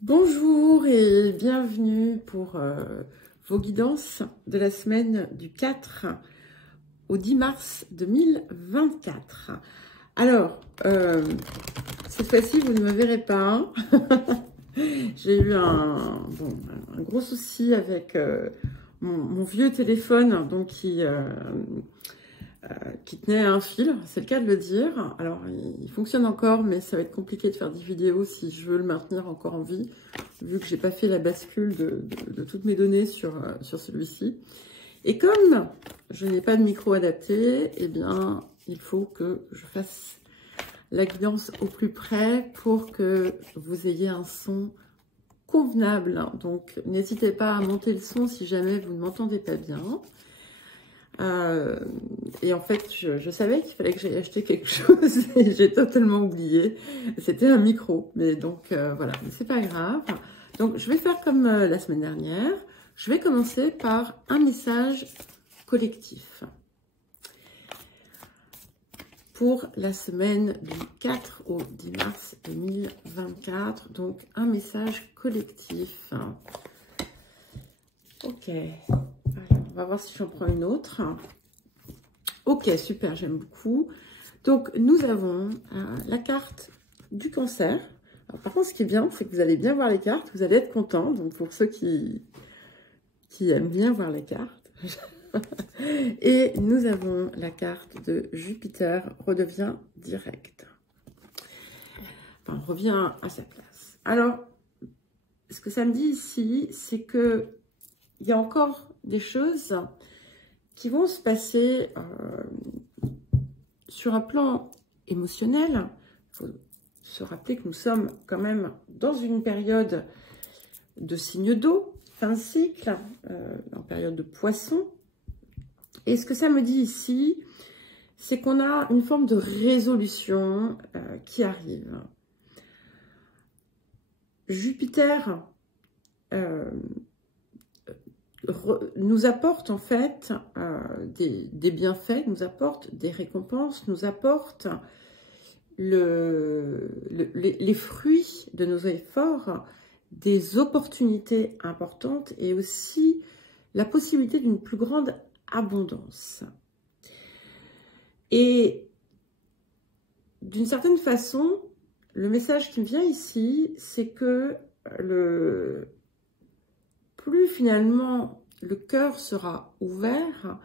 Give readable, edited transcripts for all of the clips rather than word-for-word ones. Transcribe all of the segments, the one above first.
Bonjour et bienvenue pour vos guidances de la semaine du 4 au 10 mars 2024. Alors, cette fois-ci, vous ne me verrez pas. J'ai eu un gros souci avec mon vieux téléphone donc qui tenait à un fil, c'est le cas de le dire. Alors, il fonctionne encore, mais ça va être compliqué de faire des vidéos si je veux le maintenir encore en vie, vu que j'ai pas fait la bascule de toutes mes données sur celui-ci. Et comme je n'ai pas de micro adapté, eh bien, il faut que je fasse la guidance au plus près pour que vous ayez un son convenable. Donc, n'hésitez pas à monter le son si jamais vous ne m'entendez pas bien. Et en fait, je savais qu'il fallait que j'aille acheter quelque chose et j'ai totalement oublié. C'était un micro, mais donc voilà, mais c'est pas grave. Donc je vais faire comme la semaine dernière. Je vais commencer par un message collectif pour la semaine du 4 au 10 mars 2024. Donc un message collectif. Ok. Alors, on va voir si j'en prends une autre. Ok, super, j'aime beaucoup. Donc, nous avons la carte du cancer. Alors, par contre, ce qui est bien, c'est que vous allez bien voir les cartes. Vous allez être content. Donc, pour ceux qui aiment bien voir les cartes. Et nous avons la carte de Jupiter redevient direct. Enfin, revient à sa place. Alors, ce que ça me dit ici, c'est que il y a encore des choses qui vont se passer sur un plan émotionnel. Il faut se rappeler que nous sommes quand même dans une période de signe d'eau, fin de cycle, en période de poisson. Et ce que ça me dit ici, c'est qu'on a une forme de résolution qui arrive. Jupiter nous apporte en fait des bienfaits, nous apporte des récompenses, nous apporte les fruits de nos efforts, des opportunités importantes et aussi la possibilité d'une plus grande abondance. Et d'une certaine façon, le message qui me vient ici, c'est que plus finalement le cœur sera ouvert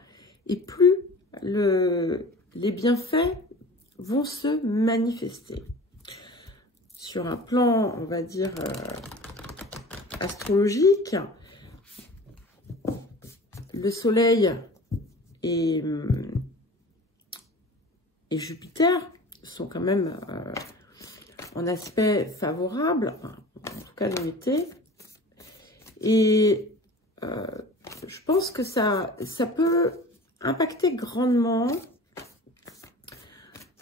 et plus les bienfaits vont se manifester. Sur un plan, on va dire, astrologique, le Soleil et Jupiter sont quand même en aspect favorable, en tout cas limité. Et je pense que ça peut impacter grandement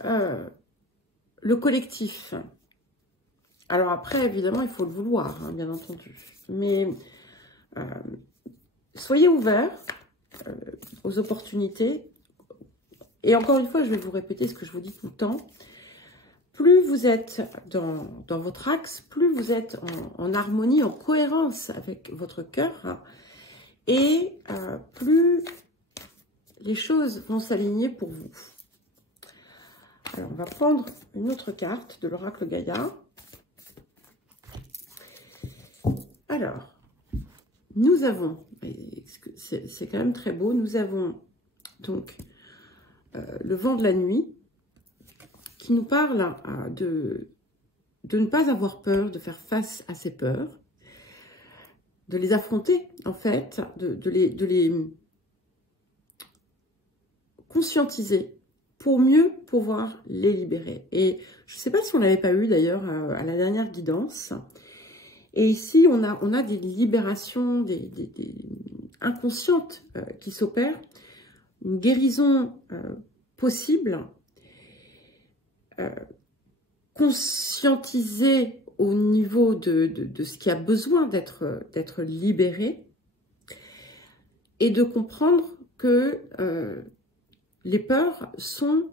le collectif. Alors après, évidemment, il faut le vouloir, hein, bien entendu. Mais soyez ouverts aux opportunités. Et encore une fois, je vais vous répéter ce que je vous dis tout le temps. Plus vous êtes dans votre axe, plus vous êtes en harmonie, en cohérence avec votre cœur, et plus les choses vont s'aligner pour vous. Alors, on va prendre une autre carte de l'oracle Gaïa. Alors, nous avons, c'est quand même très beau, nous avons donc le vent de la nuit, qui nous parle de ne pas avoir peur, de faire face à ces peurs, de les affronter en fait, de les conscientiser pour mieux pouvoir les libérer. Et je ne sais pas si on ne l'avait pas eu d'ailleurs à la dernière guidance. Et ici, on a des libérations des inconscientes qui s'opèrent, une guérison possible, conscientiser au niveau de ce qui a besoin d'être libéré et de comprendre que les peurs sont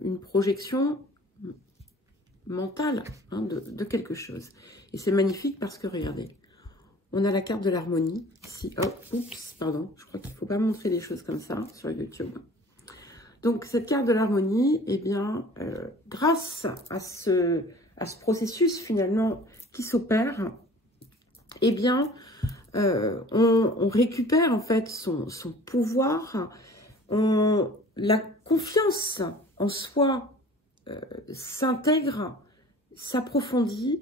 une projection mentale, hein, de quelque chose. Et c'est magnifique parce que, regardez, on a la carte de l'harmonie ici. Oh, oups, pardon, je crois qu'il ne faut pas montrer des choses comme ça sur YouTube. Donc, cette carte de l'harmonie, eh bien, grâce à ce processus, finalement, qui s'opère, eh bien, on récupère, en fait, son pouvoir. La confiance en soi s'intègre, s'approfondit,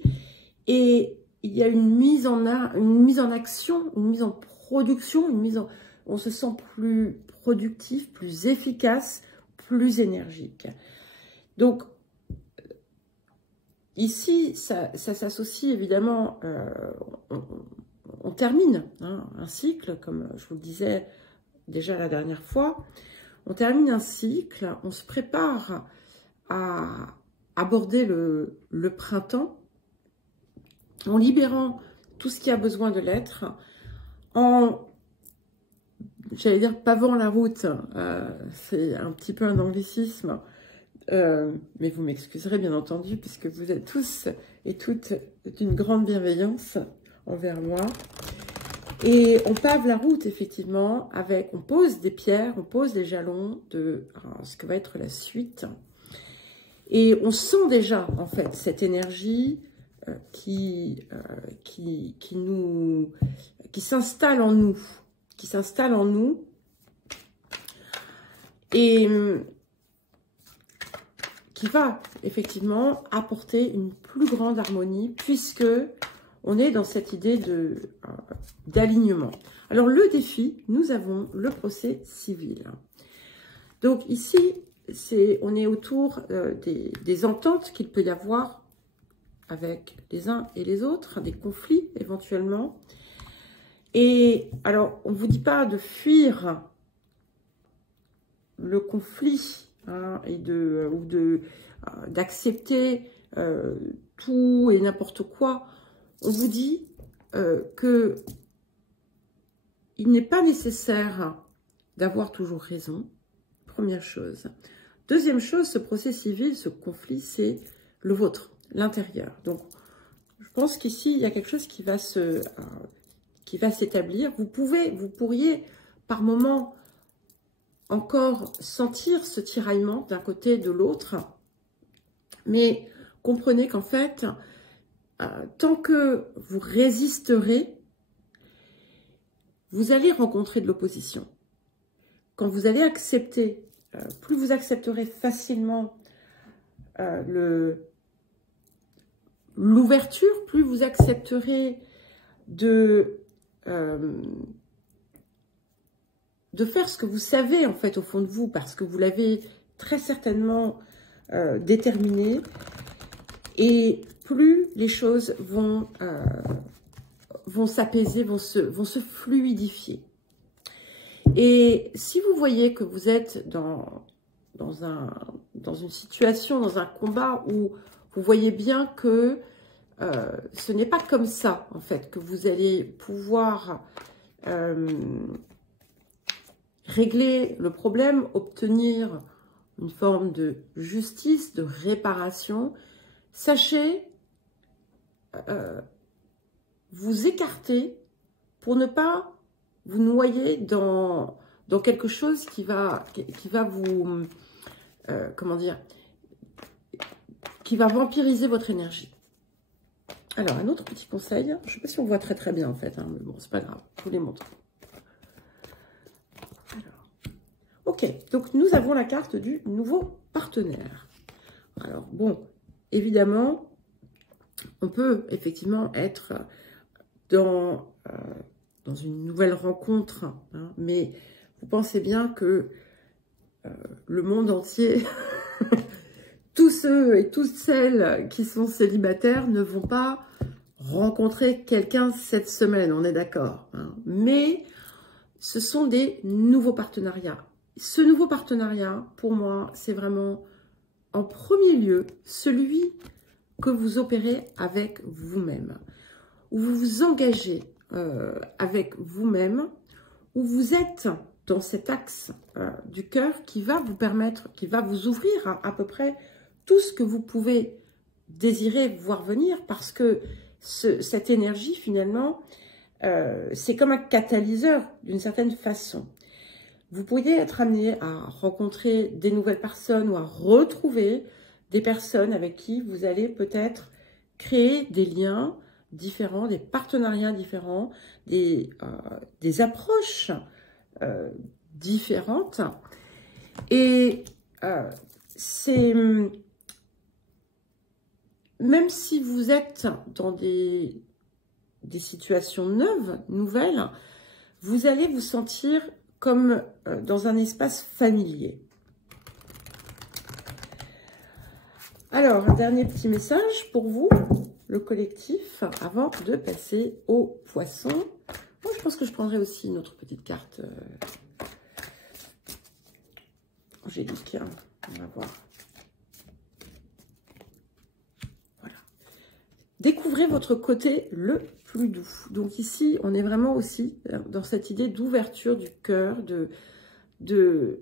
et il y a une mise en action, une mise en production, on se sent plus productif, plus efficace, plus énergique. Donc, ici, ça s'associe évidemment, on termine un cycle, comme je vous le disais déjà la dernière fois, on termine un cycle, on se prépare à aborder le printemps, en libérant tout ce qui a besoin de l'être, en, j'allais dire, pavant la route, c'est un petit peu un anglicisme, mais vous m'excuserez bien entendu, puisque vous êtes tous et toutes d'une grande bienveillance envers moi. Et on pave la route, effectivement, on pose des pierres, on pose des jalons de ce que va être la suite. Et on sent déjà, en fait, cette énergie qui s'installe en nous, et qui va effectivement apporter une plus grande harmonie, puisque on est dans cette idée d'alignement. Alors le défi, nous avons le procès civil. Donc ici, on est autour des ententes qu'il peut y avoir avec les uns et les autres, des conflits éventuellement. Et alors, on ne vous dit pas de fuir le conflit et d'accepter tout et n'importe quoi. On vous dit que il n'est pas nécessaire d'avoir toujours raison, première chose. Deuxième chose, ce procès civil, ce conflit, c'est le vôtre, l'intérieur. Donc, je pense qu'ici, il y a quelque chose qui va s'établir. Vous pourriez, par moment, encore sentir ce tiraillement d'un côté et de l'autre, mais comprenez qu'en fait, tant que vous résisterez, vous allez rencontrer de l'opposition. Quand vous allez accepter, plus vous accepterez facilement l'ouverture, plus vous accepterez de faire ce que vous savez en fait au fond de vous, parce que vous l'avez très certainement déterminé, et plus les choses vont s'apaiser, vont se fluidifier. Et si vous voyez que vous êtes dans une situation, dans un combat où vous voyez bien que ce n'est pas comme ça, en fait, que vous allez pouvoir régler le problème, obtenir une forme de justice, de réparation, sachez vous écarter pour ne pas vous noyer dans quelque chose qui va vous, comment dire, qui va vampiriser votre énergie. Alors, un autre petit conseil, je ne sais pas si on voit très très bien en fait, mais bon, c'est pas grave, je vous les montre. Alors, ok, donc nous avons la carte du nouveau partenaire. Alors, bon, évidemment, on peut effectivement être dans une nouvelle rencontre, hein, mais vous pensez bien que le monde entier, tous ceux et toutes celles qui sont célibataires ne vont pas rencontrer quelqu'un cette semaine, on est d'accord, hein, mais ce sont des nouveaux partenariats. Ce nouveau partenariat, pour moi, c'est vraiment en premier lieu celui que vous opérez avec vous-même, où vous vous engagez avec vous-même, où vous êtes dans cet axe du cœur qui va vous permettre, qui va vous ouvrir à peu près tout ce que vous pouvez désirer voir venir, parce que cette énergie, finalement, c'est comme un catalyseur d'une certaine façon. Vous pourriez être amené à rencontrer des nouvelles personnes ou à retrouver des personnes avec qui vous allez peut-être créer des liens différents, des partenariats différents, des approches différentes. Et c'est... Même si vous êtes dans des situations neuves, nouvelles, vous allez vous sentir comme dans un espace familier. Alors, un dernier petit message pour vous, le collectif, avant de passer aux poissons. Moi, je pense que je prendrai aussi une autre petite carte angélique. On va voir. Voilà. Découvrez votre côté le plus doux. Donc ici, on est vraiment aussi dans cette idée d'ouverture du cœur, de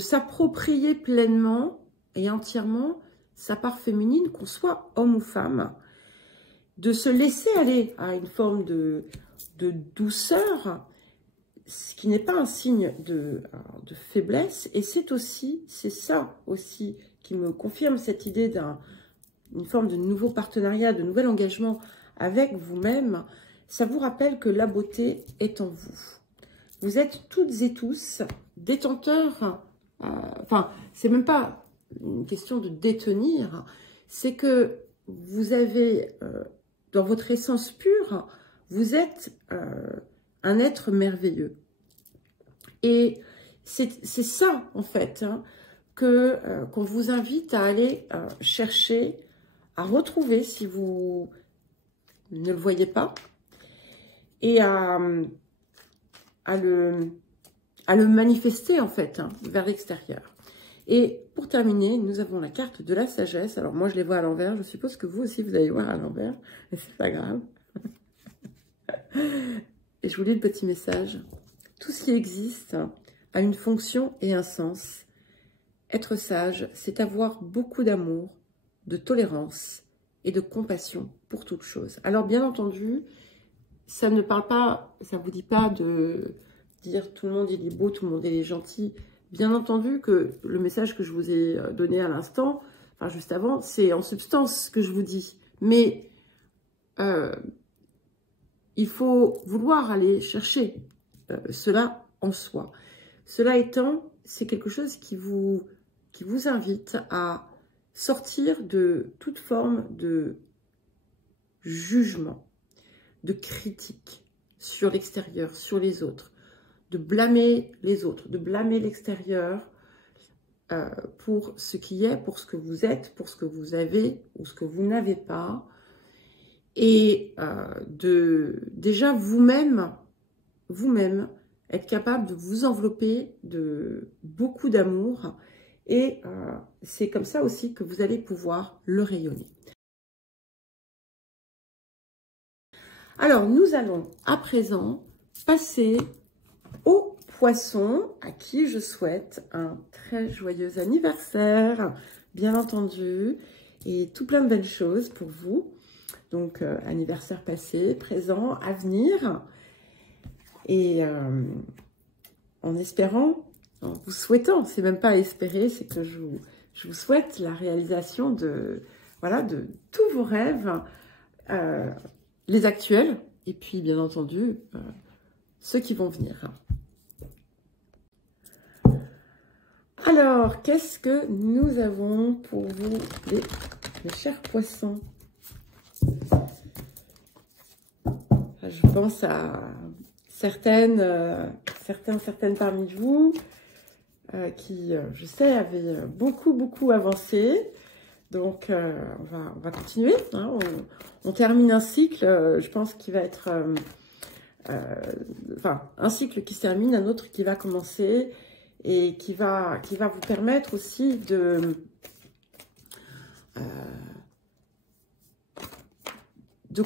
s'approprier pleinement et entièrement sa part féminine, qu'on soit homme ou femme, de se laisser aller à une forme de douceur, ce qui n'est pas un signe de faiblesse, et c'est ça aussi qui me confirme cette idée d'une forme de nouveau partenariat, de nouvel engagement avec vous-même. Ça vous rappelle que la beauté est en vous. Vous êtes toutes et tous détenteurs, enfin, c'est même pas une question de détenir, c'est que vous avez, dans votre essence pure, vous êtes un être merveilleux. Et c'est ça, en fait, hein, qu'on vous invite à aller chercher, à retrouver si vous ne le voyez pas, et à le manifester, en fait, hein, vers l'extérieur. Et pour terminer, nous avons la carte de la sagesse. Alors moi, je les vois à l'envers. Je suppose que vous aussi, vous allez voir à l'envers. Mais c'est pas grave. Et je vous lis le petit message. Tout ce qui existe a une fonction et un sens. Être sage, c'est avoir beaucoup d'amour, de tolérance et de compassion pour toute chose. Alors bien entendu, ça ne parle pas, ça ne vous dit pas de dire tout le monde il est beau, tout le monde il est gentil. Bien entendu que le message que je vous ai donné à l'instant, enfin juste avant, c'est en substance ce que je vous dis. Mais il faut vouloir aller chercher cela en soi. Cela étant, c'est quelque chose qui vous invite à sortir de toute forme de jugement, de critique sur l'extérieur, sur les autres, de blâmer les autres, de blâmer l'extérieur pour ce qui est, pour ce que vous êtes, pour ce que vous avez ou ce que vous n'avez pas. Et de déjà vous-même être capable de vous envelopper de beaucoup d'amour. Et c'est comme ça aussi que vous allez pouvoir le rayonner. Alors, nous allons à présent passer aux poissons, à qui je souhaite un très joyeux anniversaire, bien entendu, et tout plein de belles choses pour vous. Donc, anniversaire passé, présent, à venir. Et en espérant, en vous souhaitant, c'est même pas à espérer, c'est que je vous souhaite la réalisation de tous vos rêves, les actuels, et puis bien entendu, ceux qui vont venir. Alors, qu'est-ce que nous avons pour vous, les chers poissons? Je pense à certaines parmi vous qui, je sais, avaient beaucoup avancé. Donc, on va continuer. Hein. On termine un cycle, je pense, qui va être... un cycle qui se termine, un autre qui va commencer et qui va vous permettre aussi de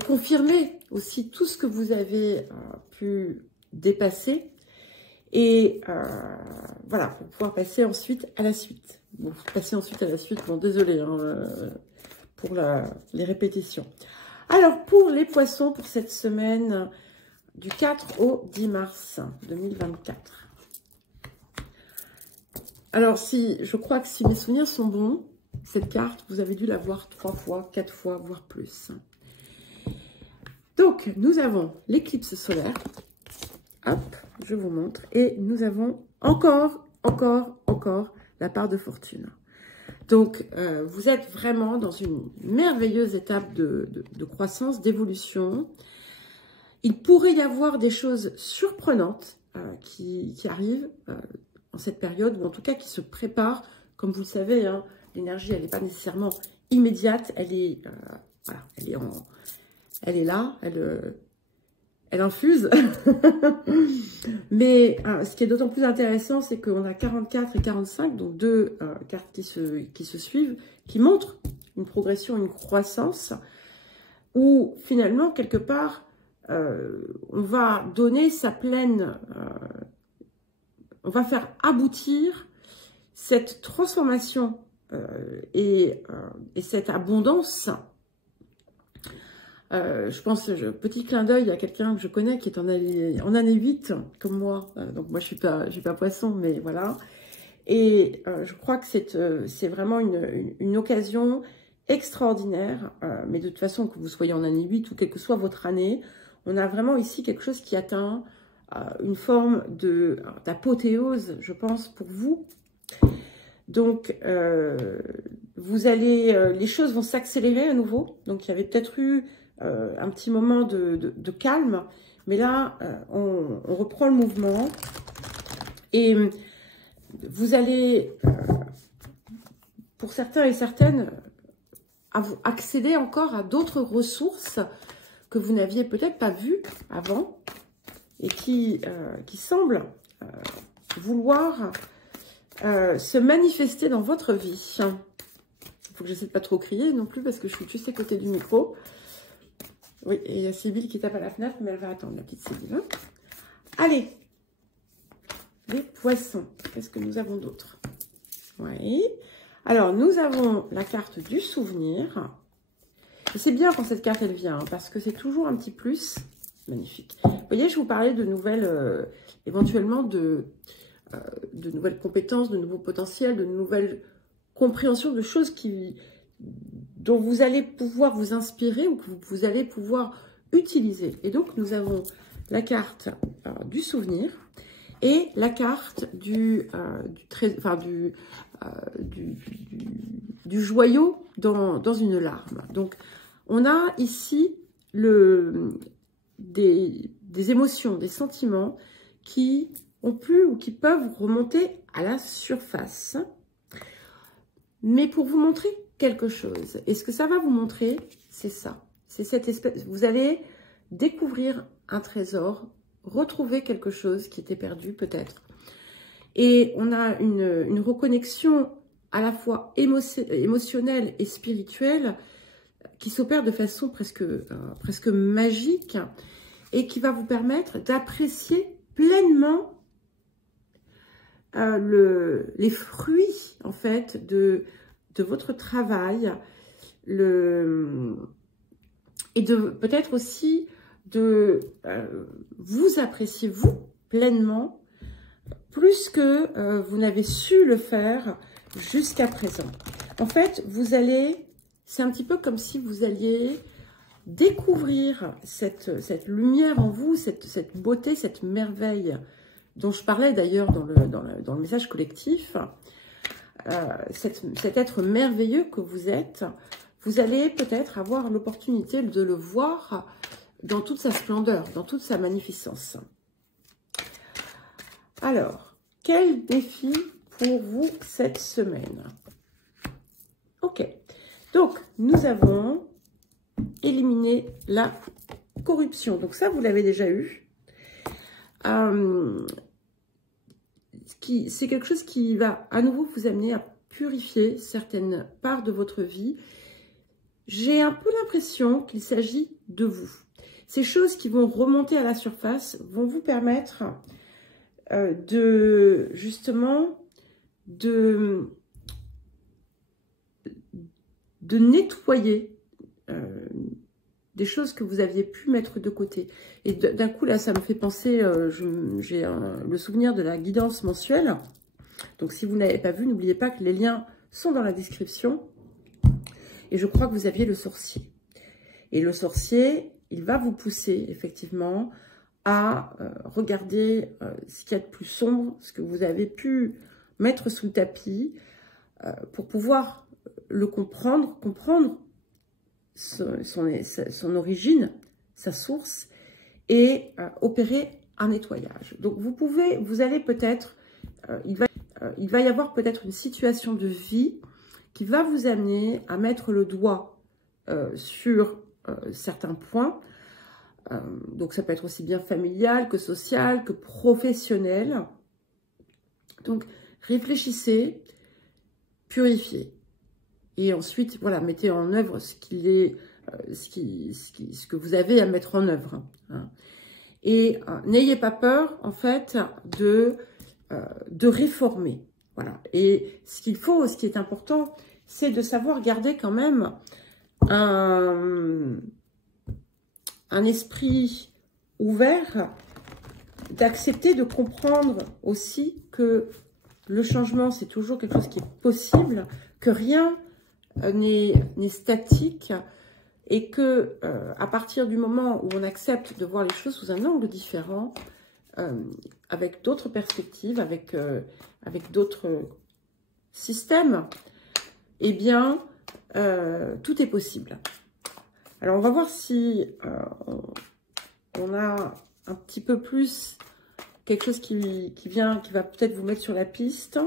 confirmer aussi tout ce que vous avez pu dépasser et voilà, pour pouvoir passer ensuite à la suite. Bon, passer ensuite à la suite, bon, désolé hein, pour les répétitions. Alors, pour les poissons, pour cette semaine du 4 au 10 mars 2024. Alors, je crois que si mes souvenirs sont bons, cette carte, vous avez dû la voir 3 fois, 4 fois, voire plus. Donc, nous avons l'éclipse solaire. Hop, je vous montre. Et nous avons encore la part de fortune. Donc, vous êtes vraiment dans une merveilleuse étape de croissance, d'évolution. Il pourrait y avoir des choses surprenantes qui arrivent en cette période, ou en tout cas qui se préparent. Comme vous le savez, hein, l'énergie, elle n'est pas nécessairement immédiate. Elle est, voilà, elle est là, elle infuse. Mais ce qui est d'autant plus intéressant, c'est qu'on a 44 et 45, donc deux cartes qui se suivent, qui montrent une progression, une croissance, où finalement, quelque part, on va donner sa pleine... on va faire aboutir cette transformation et cette abondance. Je pense, petit clin d'œil à quelqu'un que je connais qui est en année 8, comme moi. Donc moi, je suis pas poisson, mais voilà. Et je crois que c'est vraiment une occasion extraordinaire. Mais de toute façon, que vous soyez en année 8 ou quelle que soit votre année, on a vraiment ici quelque chose qui atteint une forme d'apothéose, je pense, pour vous. Donc, les choses vont s'accélérer à nouveau. Donc, il y avait peut-être eu un petit moment de calme. Mais là, on reprend le mouvement. Et vous allez, pour certains et certaines, accéder encore à d'autres ressources que vous n'aviez peut-être pas vues avant et qui semblent vouloir se manifester dans votre vie. Il faut que j'essaie de pas trop crier non plus parce que je suis juste à côté du micro. Oui, et il y a Sybille qui tape à la fenêtre, mais elle va attendre, la petite Sybille. Hein. Allez, les poissons. Qu'est-ce que nous avons d'autre? Oui. Alors, nous avons la carte du souvenir. Et c'est bien quand cette carte, elle vient, hein, parce que c'est toujours un petit plus. Magnifique. Vous voyez, je vous parlais de nouvelles, éventuellement de nouvelles compétences, de nouveaux potentiels, de nouvelles compréhensions de choses dont vous allez pouvoir vous inspirer ou que vous allez pouvoir utiliser. Et donc, nous avons la carte du souvenir et la carte du joyau dans une larme. Donc, on a ici des émotions, des sentiments qui ont pu ou qui peuvent remonter à la surface. Mais pour vous montrer quelque chose. Et ce que ça va vous montrer, c'est ça. C'est cette espèce... Vous allez découvrir un trésor, retrouver quelque chose qui était perdu peut-être. Et on a une reconnexion à la fois émotionnelle et spirituelle qui s'opère de façon presque magique et qui va vous permettre d'apprécier pleinement les fruits, en fait, de votre travail, et de peut-être aussi de vous apprécier, vous, pleinement, plus que vous n'avez su le faire jusqu'à présent. En fait, c'est un petit peu comme si vous alliez découvrir cette lumière en vous, cette beauté, cette merveille dont je parlais d'ailleurs dans le message collectif, cet être merveilleux que vous êtes, vous allez peut-être avoir l'opportunité de le voir dans toute sa splendeur, dans toute sa magnificence. Alors, quel défi pour vous cette semaine? Ok, donc nous avons éliminé la corruption. Donc ça, vous l'avez déjà eu. C'est quelque chose qui va à nouveau vous amener à purifier certaines parts de votre vie. J'ai un peu l'impression qu'il s'agit de vous. Ces choses qui vont remonter à la surface vont vous permettre justement de nettoyer des choses que vous aviez pu mettre de côté. Et d'un coup, là, ça me fait penser, j'ai le souvenir de la guidance mensuelle. Donc, si vous n'avez pas vu, n'oubliez pas que les liens sont dans la description. Et je crois que vous aviez le sorcier. Et le sorcier, il va vous pousser, effectivement, à regarder ce qu'il y a de plus sombre, ce que vous avez pu mettre sous le tapis, pour pouvoir le comprendre son origine, sa source, et opérer un nettoyage. Donc, vous allez peut-être, il va y avoir peut-être une situation de vie qui va vous amener à mettre le doigt sur certains points. Donc, ça peut être aussi bien familial que social, que professionnel. Donc, réfléchissez, purifiez. Et ensuite, voilà, mettez en œuvre ce que vous avez à mettre en œuvre. Hein. Et n'ayez pas peur, en fait, de réformer. Voilà. Et ce qu'il faut, ce qui est important, c'est de savoir garder quand même un esprit ouvert, d'accepter, de comprendre aussi que le changement, c'est toujours quelque chose qui est possible, que rien n'est statique et que à partir du moment où on accepte de voir les choses sous un angle différent, avec d'autres perspectives, avec d'autres systèmes, eh bien, tout est possible. Alors, on va voir si on a un petit peu plus quelque chose qui va peut-être vous mettre sur la piste.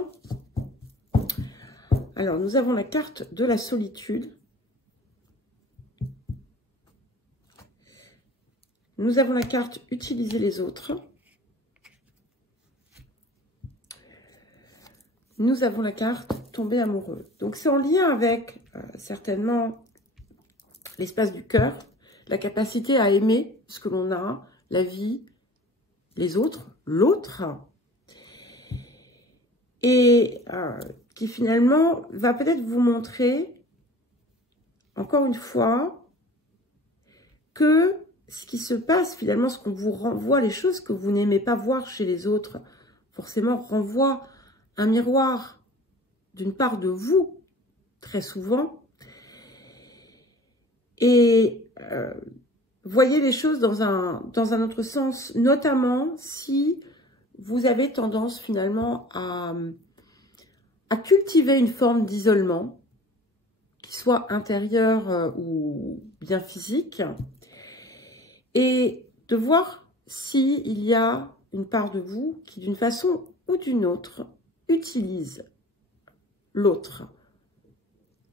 Alors, nous avons la carte de la solitude. Nous avons la carte « Utiliser les autres ». Nous avons la carte « Tomber amoureux ». Donc, c'est en lien avec, certainement, l'espace du cœur, la capacité à aimer ce que l'on a, la vie, les autres, l'autre. Et qui, finalement, va peut-être vous montrer, encore une fois, que ce qui se passe, finalement, ce qu'on vous renvoie, les choses que vous n'aimez pas voir chez les autres, forcément, renvoie un miroir d'une part de vous, très souvent. Et voyez les choses dans un autre sens, notamment si vous avez tendance, finalement, à cultiver une forme d'isolement, qui soit intérieur ou bien physique, et de voir s'il y a une part de vous qui, d'une façon ou d'une autre, utilise l'autre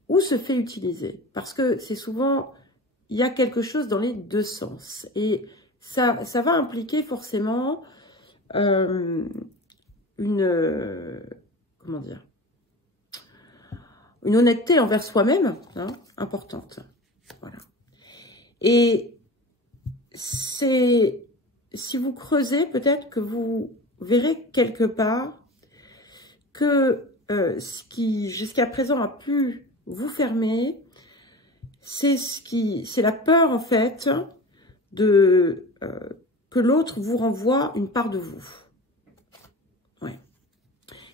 ou se fait utiliser. Parce que c'est souvent, il y a quelque chose dans les deux sens. Et ça va impliquer forcément comment dire, une honnêteté envers soi-même, hein, importante. Voilà. Et c'est, si vous creusez, peut-être que vous verrez quelque part que ce qui, jusqu'à présent, a pu vous fermer, c'est la peur, en fait, que l'autre vous renvoie une part de vous. Ouais.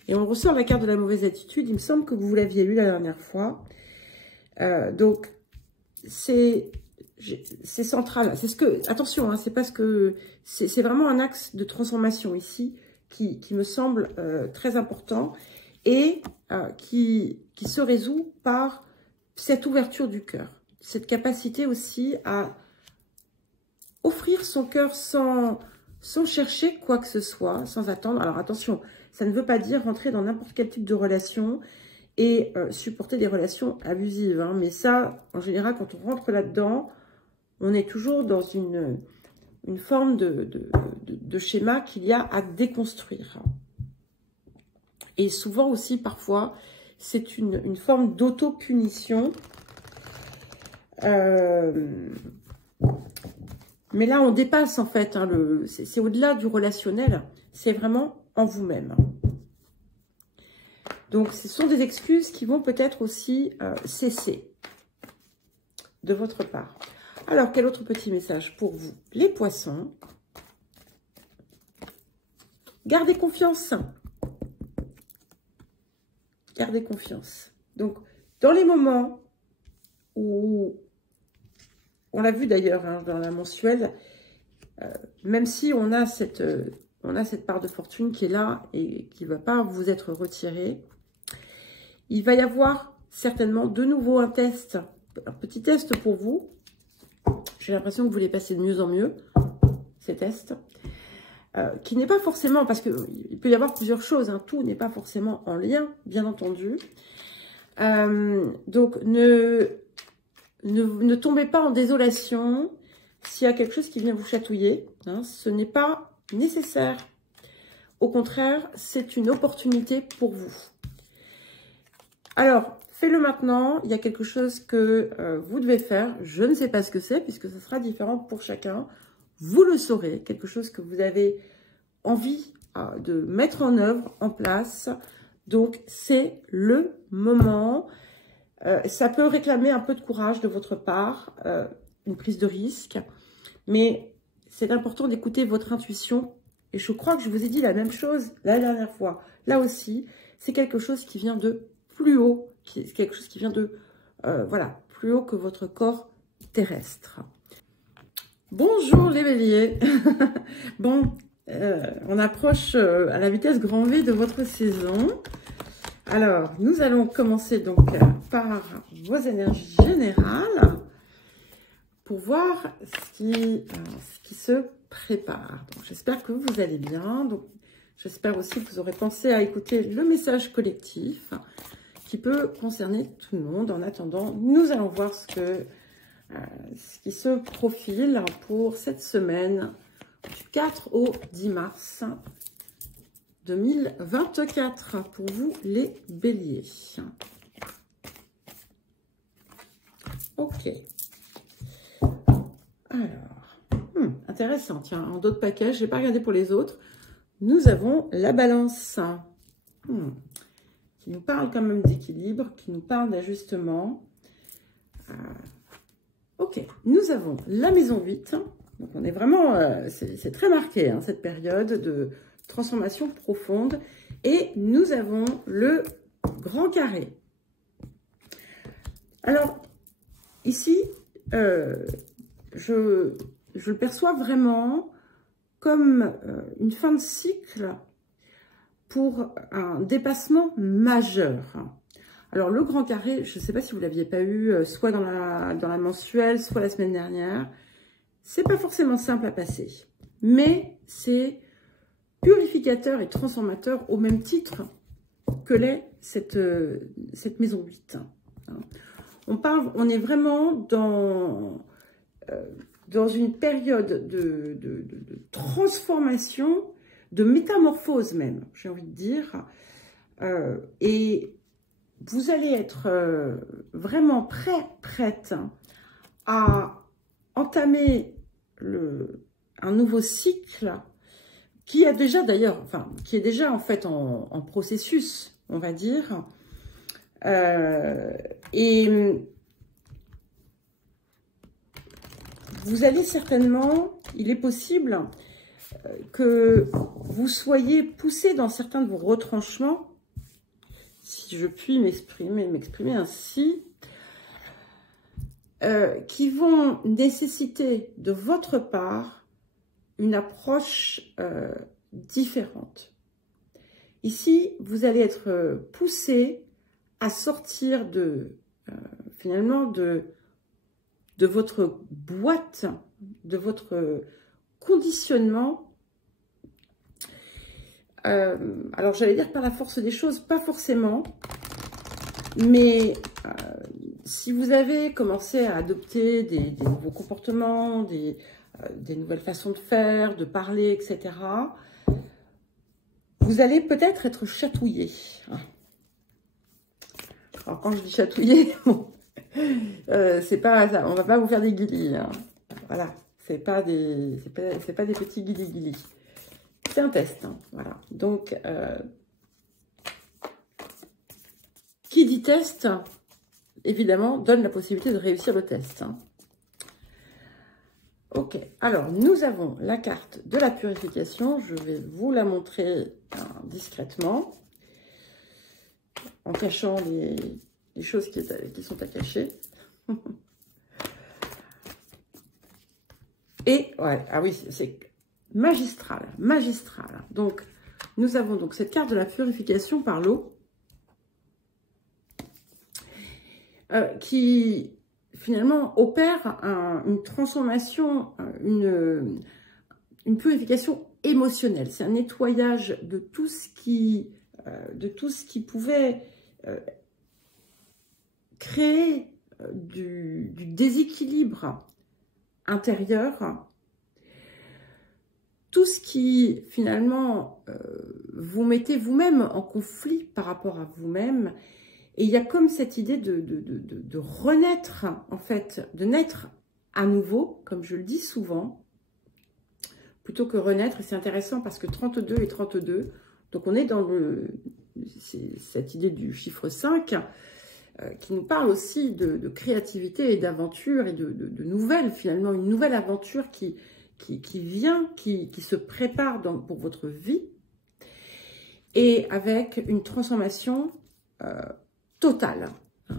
Et on ressort la carte de la mauvaise attitude. Il me semble que vous l'aviez lu la dernière fois. Donc, c'est central. C'est ce que, attention, hein, c'est parce que c'est vraiment un axe de transformation ici qui me semble très important et qui se résout par cette ouverture du cœur, cette capacité aussi à offrir son cœur sans chercher quoi que ce soit, sans attendre. Alors attention, ça ne veut pas dire rentrer dans n'importe quel type de relation et supporter des relations abusives, hein. Mais ça, en général, quand on rentre là-dedans, on est toujours dans une forme de schéma qu'il y a à déconstruire. Et souvent aussi, parfois, c'est une forme d'auto-punition. Mais là, on dépasse, en fait, hein, c'est au-delà du relationnel. C'est vraiment en vous-même. Donc, ce sont des excuses qui vont peut-être aussi cesser de votre part. Alors, quel autre petit message pour vous? Les poissons. Gardez confiance. Gardez confiance. Donc, dans les moments où, on l'a vu d'ailleurs hein, dans la mensuelle, même si on a cette part de fortune qui est là et qui ne va pas vous être retirée, il va y avoir certainement de nouveau un test, un petit test pour vous. J'ai l'impression que vous les passez de mieux en mieux, ces tests. Qui n'est pas forcément, parce qu'il peut y avoir plusieurs choses, hein, tout n'est pas forcément en lien, bien entendu. Donc, ne tombez pas en désolation s'il y a quelque chose qui vient vous chatouiller. Hein, ce n'est pas nécessaire. Au contraire, c'est une opportunité pour vous. Alors, fais-le maintenant. Il y a quelque chose que vous devez faire. Je ne sais pas ce que c'est, puisque ce sera différent pour chacun. Vous le saurez. Quelque chose que vous avez envie de mettre en œuvre, en place. Donc, c'est le moment. Ça peut réclamer un peu de courage de votre part, une prise de risque. Mais c'est important d'écouter votre intuition. Et je crois que je vous ai dit la même chose la dernière fois. Là aussi, c'est quelque chose qui vient de plus haut. Quelque chose qui vient de, voilà, plus haut que votre corps terrestre. Bonjour les béliers. Bon, on approche à la vitesse grand V de votre saison. Alors, nous allons commencer donc par vos énergies générales pour voir ce qui se prépare. Donc, j'espère que vous allez bien. Donc, j'espère aussi que vous aurez pensé à écouter le message collectif qui peut concerner tout le monde. En attendant, nous allons voir ce qui se profile pour cette semaine du 4 au 10 mars 2024 pour vous les béliers. Ok. Alors, intéressant. Tiens, en d'autres paquets, je n'ai pas regardé pour les autres. Nous avons la balance qui nous parle quand même d'équilibre, qui nous parle d'ajustement. Ok, nous avons la maison 8. Donc, on est vraiment, c'est très marqué, hein, cette période de transformation profonde. Et nous avons le grand carré. Alors, ici, je le perçois vraiment comme une fin de cycle pour un dépassement majeur. Alors, le grand carré, je ne sais pas si vous ne l'aviez pas eu, soit dans la mensuelle, soit la semaine dernière. C'est pas forcément simple à passer, mais c'est purificateur et transformateur au même titre que l'est cette maison 8. On est vraiment dans une période de transformation, de métamorphose même, j'ai envie de dire. Et vous allez être vraiment prête à entamer un nouveau cycle qui a déjà d'ailleurs, enfin, qui est déjà en fait en processus, on va dire. Et vous allez certainement, il est possible que vous soyez poussé dans certains de vos retranchements, si je puis m'exprimer ainsi, qui vont nécessiter de votre part une approche différente. Ici, vous allez être poussé à sortir finalement de votre boîte, de votre conditionnement. Alors, j'allais dire par la force des choses, pas forcément, mais si vous avez commencé à adopter des nouveaux comportements, des nouvelles façons de faire, de parler, etc., vous allez peut-être être chatouillé. Alors, quand je dis chatouillé, bon, c'est pas ça, on va pas vous faire des guilis, hein. Voilà, c'est pas des petits guilis. C'est un test, hein. Voilà. Donc, qui dit test, évidemment, donne la possibilité de réussir le test, hein. Ok, alors nous avons la carte de la purification. Je vais vous la montrer discrètement, en cachant les choses qui sont à cacher. Et, ouais, ah oui, c'est magistral, magistral. Donc, nous avons donc cette carte de la purification par l'eau, qui finalement opère une transformation, une purification émotionnelle. C'est un nettoyage de tout ce qui pouvait créer du déséquilibre intérieur, tout ce qui finalement vous mettez vous-même en conflit par rapport à vous-même. Et il y a comme cette idée de renaître, en fait, de naître à nouveau, comme je le dis souvent, plutôt que renaître. Et c'est intéressant parce que 32 et 32, donc on est dans cette idée du chiffre 5, qui nous parle aussi de créativité et d'aventure et de nouvelles, finalement, une nouvelle aventure qui vient, qui se prépare pour votre vie, et avec une transformation totale.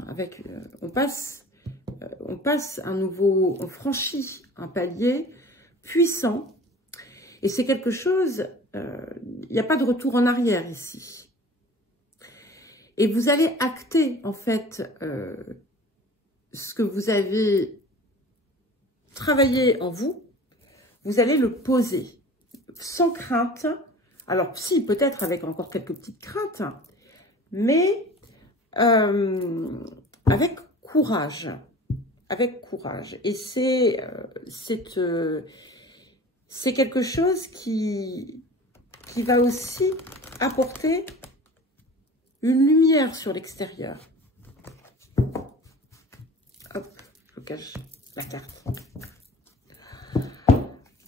Avec, on passe on franchit un palier puissant, et c'est quelque chose, il n'y a pas de retour en arrière ici. Et vous allez acter, en fait, ce que vous avez travaillé en vous, vous allez le poser, sans crainte. Alors, si, peut-être avec encore quelques petites craintes, mais avec courage. Avec courage. Et c'est quelque chose qui va aussi apporter une lumière sur l'extérieur. Hop, je cache la carte.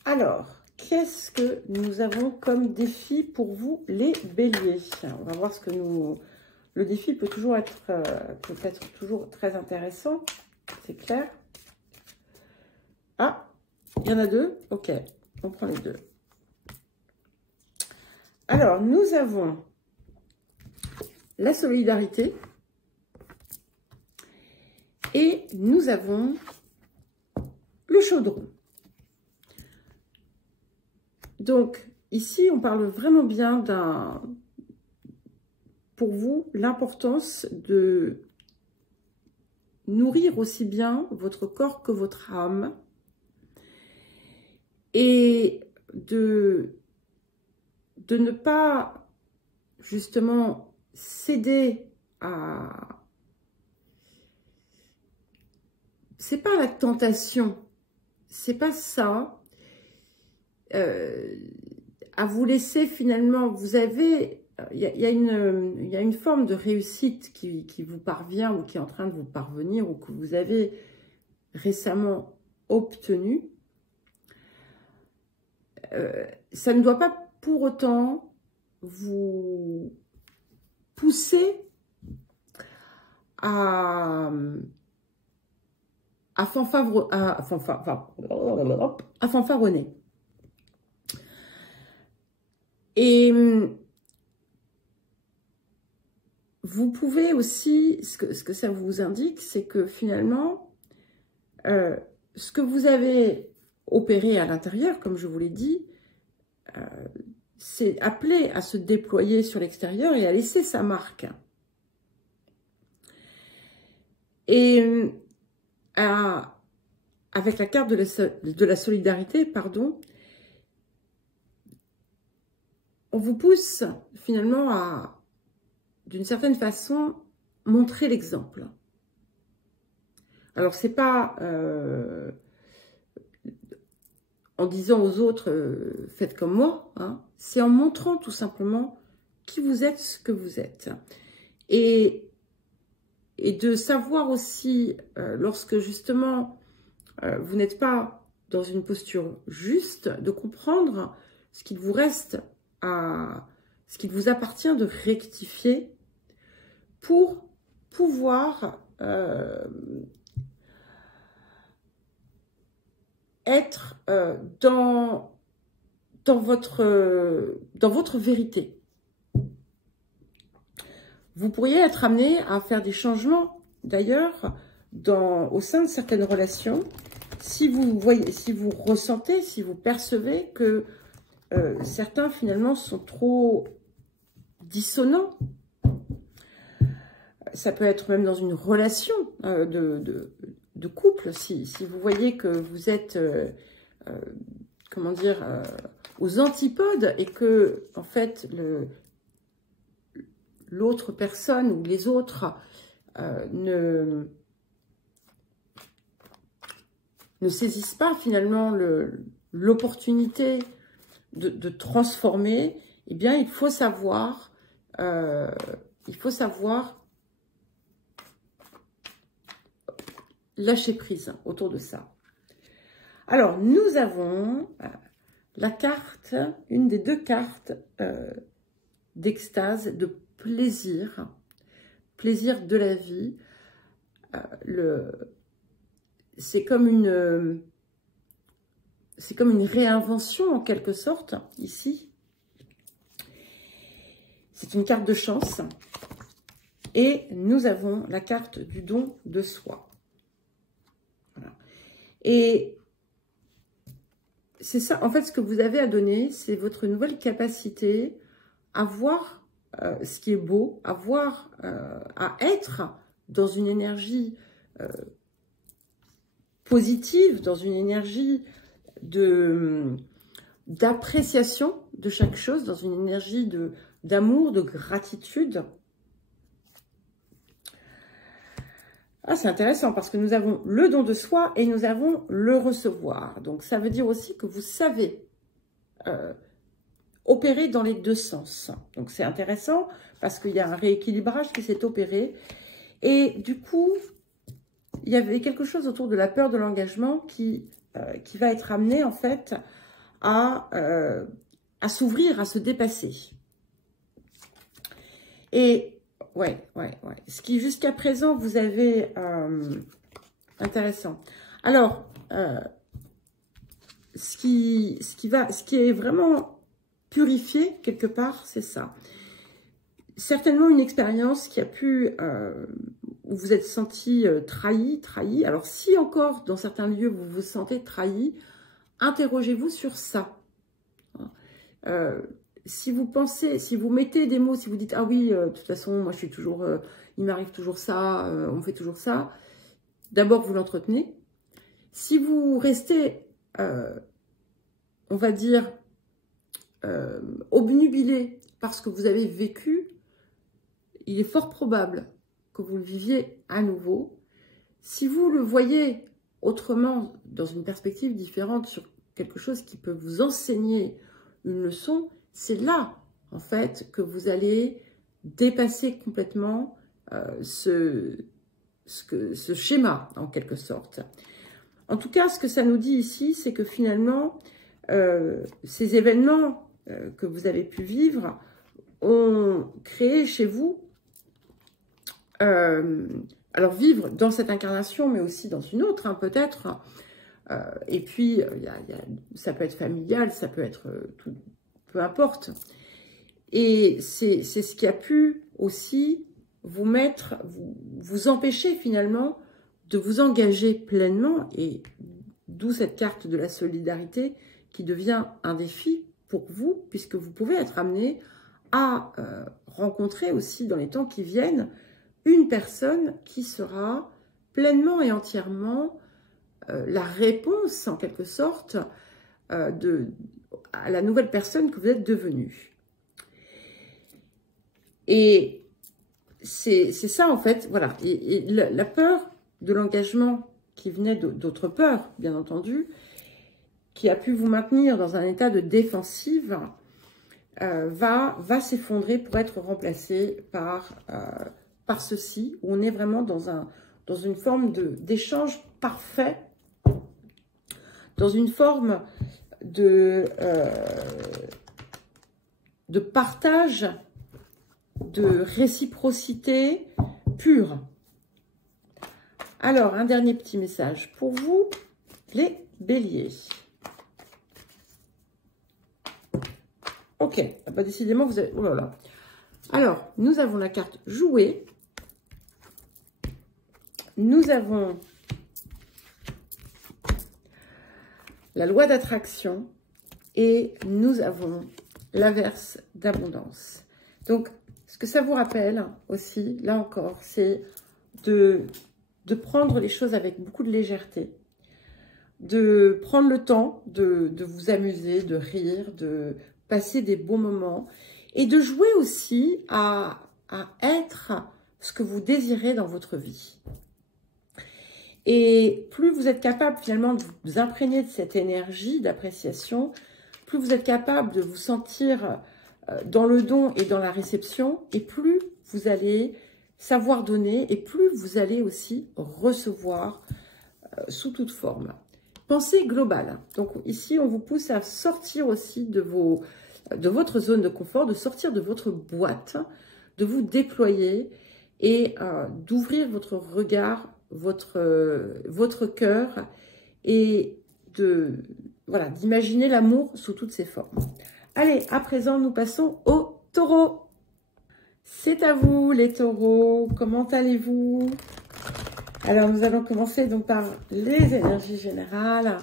Alors, qu'est-ce que nous avons comme défi pour vous, les béliers? On va voir ce que nous... Le défi peut toujours être, toujours très intéressant, c'est clair. Ah, il y en a deux. Ok, on prend les deux. Alors, nous avons la solidarité et nous avons le chaudron. Donc, ici, on parle vraiment bien pour vous, l'importance de nourrir aussi bien votre corps que votre âme et de ne pas justement céder à... C'est pas la tentation, c'est pas ça. À vous laisser finalement, vous avez... Il y a une forme de réussite qui vous parvient ou qui est en train de vous parvenir ou que vous avez récemment obtenu. Ça ne doit pas pour autant vous pousser à fanfaronner. Et vous pouvez aussi, ce que ça vous indique, c'est que finalement, ce que vous avez opéré à l'intérieur, comme je vous l'ai dit, c'est appelé à se déployer sur l'extérieur et à laisser sa marque. Et avec la carte de la solidarité, pardon, on vous pousse finalement à, d'une certaine façon, montrer l'exemple. Alors, c'est pas en disant aux autres, faites comme moi, hein, c'est en montrant tout simplement qui vous êtes, ce que vous êtes. Et de savoir aussi, lorsque justement, vous n'êtes pas dans une posture juste, de comprendre ce qu'il vous reste ce qu'il vous appartient de rectifier pour pouvoir être dans votre vérité. Vous pourriez être amené à faire des changements, d'ailleurs, au sein de certaines relations, si vous voyez, si vous ressentez, si vous percevez que certains, finalement, sont trop dissonants. Ça peut être même dans une relation de couple, si vous voyez que vous êtes, comment dire, aux antipodes et que, en fait, l'autre personne ou les autres ne saisissent pas finalement l'opportunité de transformer, eh bien, il faut savoir lâcher prise autour de ça. Alors, nous avons la carte, une des deux cartes d'extase, de plaisir, plaisir de la vie. C'est comme une réinvention en quelque sorte, ici. C'est une carte de chance. Et nous avons la carte du don de soi. Voilà. Et c'est ça, en fait, ce que vous avez à donner, c'est votre nouvelle capacité à voir ce qui est beau, à voir, à être dans une énergie positive, dans une énergie d'appréciation de chaque chose, dans une énergie d'amour, de gratitude. Ah, c'est intéressant parce que nous avons le don de soi et nous avons le recevoir. Donc, ça veut dire aussi que vous savez opérer dans les deux sens. Donc, c'est intéressant parce qu'il y a un rééquilibrage qui s'est opéré. Et du coup, il y avait quelque chose autour de la peur de l'engagement qui va être amené, en fait, à s'ouvrir, à se dépasser. Et ouais. Ce qui, jusqu'à présent, vous avez... intéressant. Alors, ce qui est vraiment purifié, quelque part, c'est ça. Certainement une expérience qui a pu... où vous êtes senti trahi. Alors, si encore, dans certains lieux, vous vous sentez trahi, interrogez-vous sur ça. Si vous pensez, si vous mettez des mots, si vous dites « Ah oui, de toute façon, moi, je suis toujours... il m'arrive toujours ça, on fait toujours ça », d'abord, vous l'entretenez. Si vous restez, on va dire, obnubilé par ce que vous avez vécu, il est fort probable que vous le viviez à nouveau. Si vous le voyez autrement, dans une perspective différente, sur quelque chose qui peut vous enseigner une leçon, c'est là, en fait, que vous allez dépasser complètement ce schéma, en quelque sorte. En tout cas, ce que ça nous dit ici, c'est que finalement, ces événements que vous avez pu vivre ont créé chez vous, alors vivre dans cette incarnation, mais aussi dans une autre, hein, peut-être. Et puis, ça peut être familial, ça peut être tout, peu importe. Et c'est ce qui a pu aussi vous mettre, vous empêcher finalement de vous engager pleinement, et d'où cette carte de la solidarité qui devient un défi pour vous, puisque vous pouvez être amené à rencontrer aussi dans les temps qui viennent une personne qui sera pleinement et entièrement la réponse, en quelque sorte, à la nouvelle personne que vous êtes devenue. Et c'est ça, en fait, voilà. Et la peur de l'engagement qui venait d'autres peurs, bien entendu, qui a pu vous maintenir dans un état de défensive, va s'effondrer pour être remplacé par ceci, où on est vraiment dans une forme d'échange parfait, dans une forme de partage, de réciprocité pure. Alors, un dernier petit message pour vous, les Bélier. Ok, bah, décidément, vous avez... Oh là là. Alors, nous avons la carte jouer. Nous avons la loi d'attraction et nous avons l'averse d'abondance. Donc, ce que ça vous rappelle aussi, là encore, c'est de prendre les choses avec beaucoup de légèreté, de prendre le temps de vous amuser, de rire, de passer des bons moments et de jouer aussi à être ce que vous désirez dans votre vie. Et plus vous êtes capable finalement de vous imprégner de cette énergie d'appréciation, plus vous êtes capable de vous sentir dans le don et dans la réception, et plus vous allez savoir donner, et plus vous allez aussi recevoir sous toute forme. Pensée globale. Donc ici, on vous pousse à sortir aussi de votre zone de confort, de sortir de votre boîte, de vous déployer et d'ouvrir votre regard, votre cœur et voilà, d'imaginer l'amour sous toutes ses formes. Allez, à présent, nous passons au taureau. C'est à vous, les taureaux. Comment allez-vous? Alors, nous allons commencer donc par les énergies générales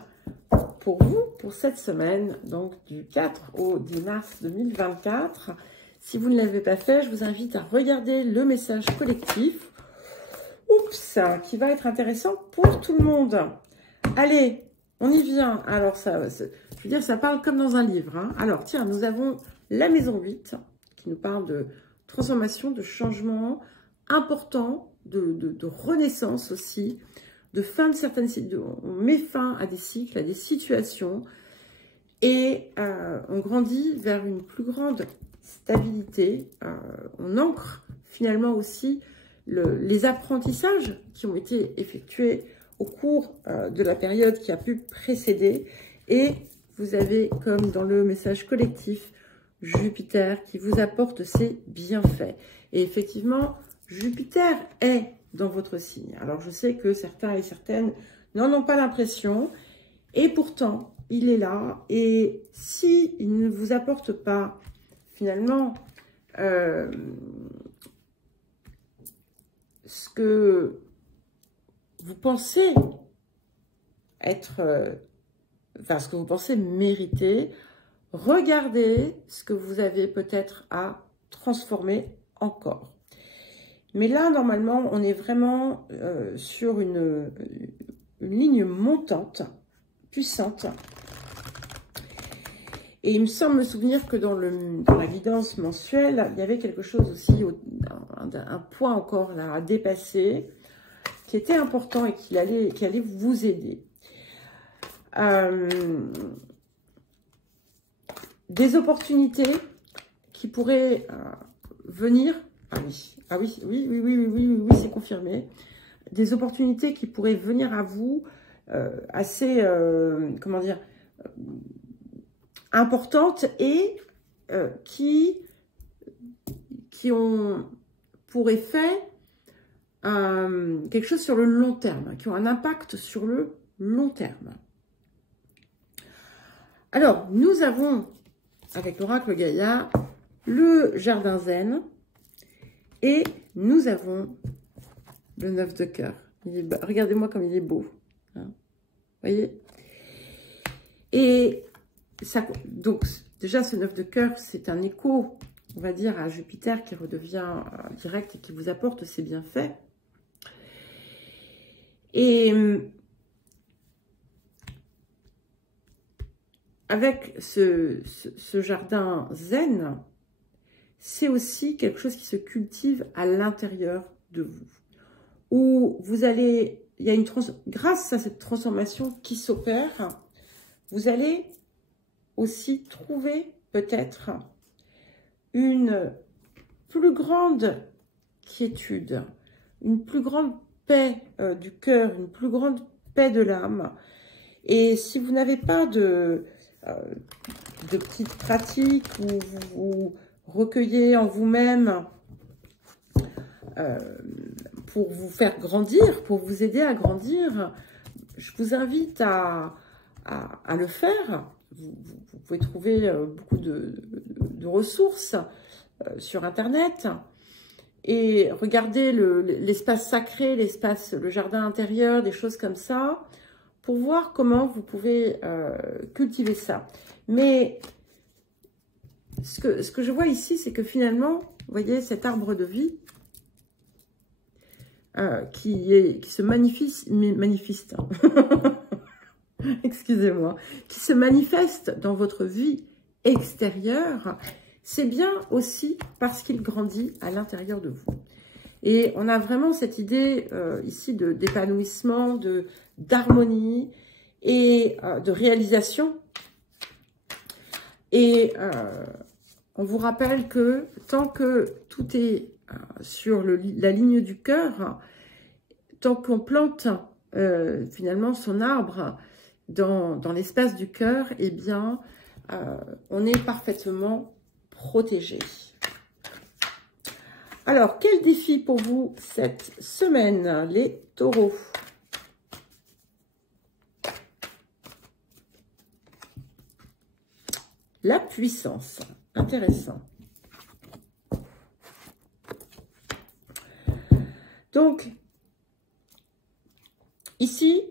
pour vous, pour cette semaine, donc du 4 au 10 mars 2024. Si vous ne l'avez pas fait, je vous invite à regarder le message collectif. Oups, qui va être intéressant pour tout le monde. Allez, on y vient. Alors, ça, je veux dire, ça parle comme dans un livre. Hein. Alors, tiens, nous avons la maison 8 qui nous parle de transformation, de changement important, de renaissance aussi, de fin de certaines... On met fin à des cycles, à des situations et on grandit vers une plus grande stabilité. On ancre finalement aussi les apprentissages qui ont été effectués au cours de la période qui a pu précéder. Et vous avez, comme dans le message collectif, Jupiter qui vous apporte ses bienfaits. Et effectivement, Jupiter est dans votre signe. Alors, je sais que certains et certaines n'en ont pas l'impression. Et pourtant, il est là. Et si il ne vous apporte pas, finalement, ce que vous pensez être, enfin ce que vous pensez mériter, regardez ce que vous avez peut-être à transformer encore. Mais là, normalement, on est vraiment sur une ligne montante, puissante. Et il me semble me souvenir que dans la guidance mensuelle, il y avait quelque chose aussi, un point encore là à dépasser, qui était important et qui allait vous aider. Des opportunités qui pourraient venir. Ah oui, c'est confirmé. Des opportunités qui pourraient venir à vous assez, comment dire, importantes et qui ont pour effet quelque chose sur le long terme, qui ont un impact sur le long terme. Alors, nous avons, avec l'oracle Gaïa, le jardin zen et nous avons le 9 de cœur. Regardez-moi comme il est beau. Hein, voyez? Et ça, donc, déjà, ce 9 de cœur, c'est un écho, on va dire, à Jupiter qui redevient direct et qui vous apporte ses bienfaits. Et avec ce jardin zen, c'est aussi quelque chose qui se cultive à l'intérieur de vous. Où vous allez, il y a grâce à cette transformation qui s'opère, vous allez aussi trouver peut-être une plus grande quiétude, une plus grande paix du cœur, une plus grande paix de l'âme. Et si vous n'avez pas de petites pratiques où vous vous recueillez en vous-même pour vous faire grandir, pour vous aider à grandir, je vous invite à à le faire. Vous pouvez trouver beaucoup de ressources sur Internet et regarder l'espace sacré, le jardin intérieur, des choses comme ça, pour voir comment vous pouvez cultiver ça. Mais ce que je vois ici, c'est que finalement, vous voyez cet arbre de vie qui se manifeste, excusez-moi, qui se manifeste dans votre vie extérieure, c'est bien aussi parce qu'il grandit à l'intérieur de vous. Et on a vraiment cette idée ici d'épanouissement, d'harmonie et de réalisation. Et on vous rappelle que tant que tout est sur la ligne du cœur, tant qu'on plante finalement son arbre dans l'espace du cœur, eh bien, on est parfaitement protégé. Alors, quel défi pour vous cette semaine, les taureaux? La puissance, intéressant. Donc, ici,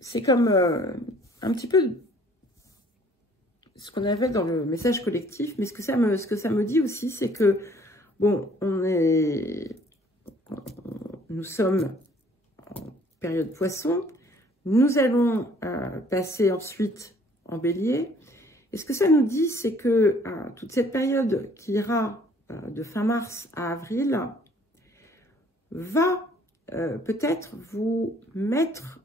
c'est comme un petit peu ce qu'on avait dans le message collectif, mais ce que ça me dit aussi, c'est que, bon, nous sommes en période poisson, nous allons passer ensuite en bélier, et ce que ça nous dit, c'est que toute cette période qui ira de fin mars à avril va peut-être vous mettre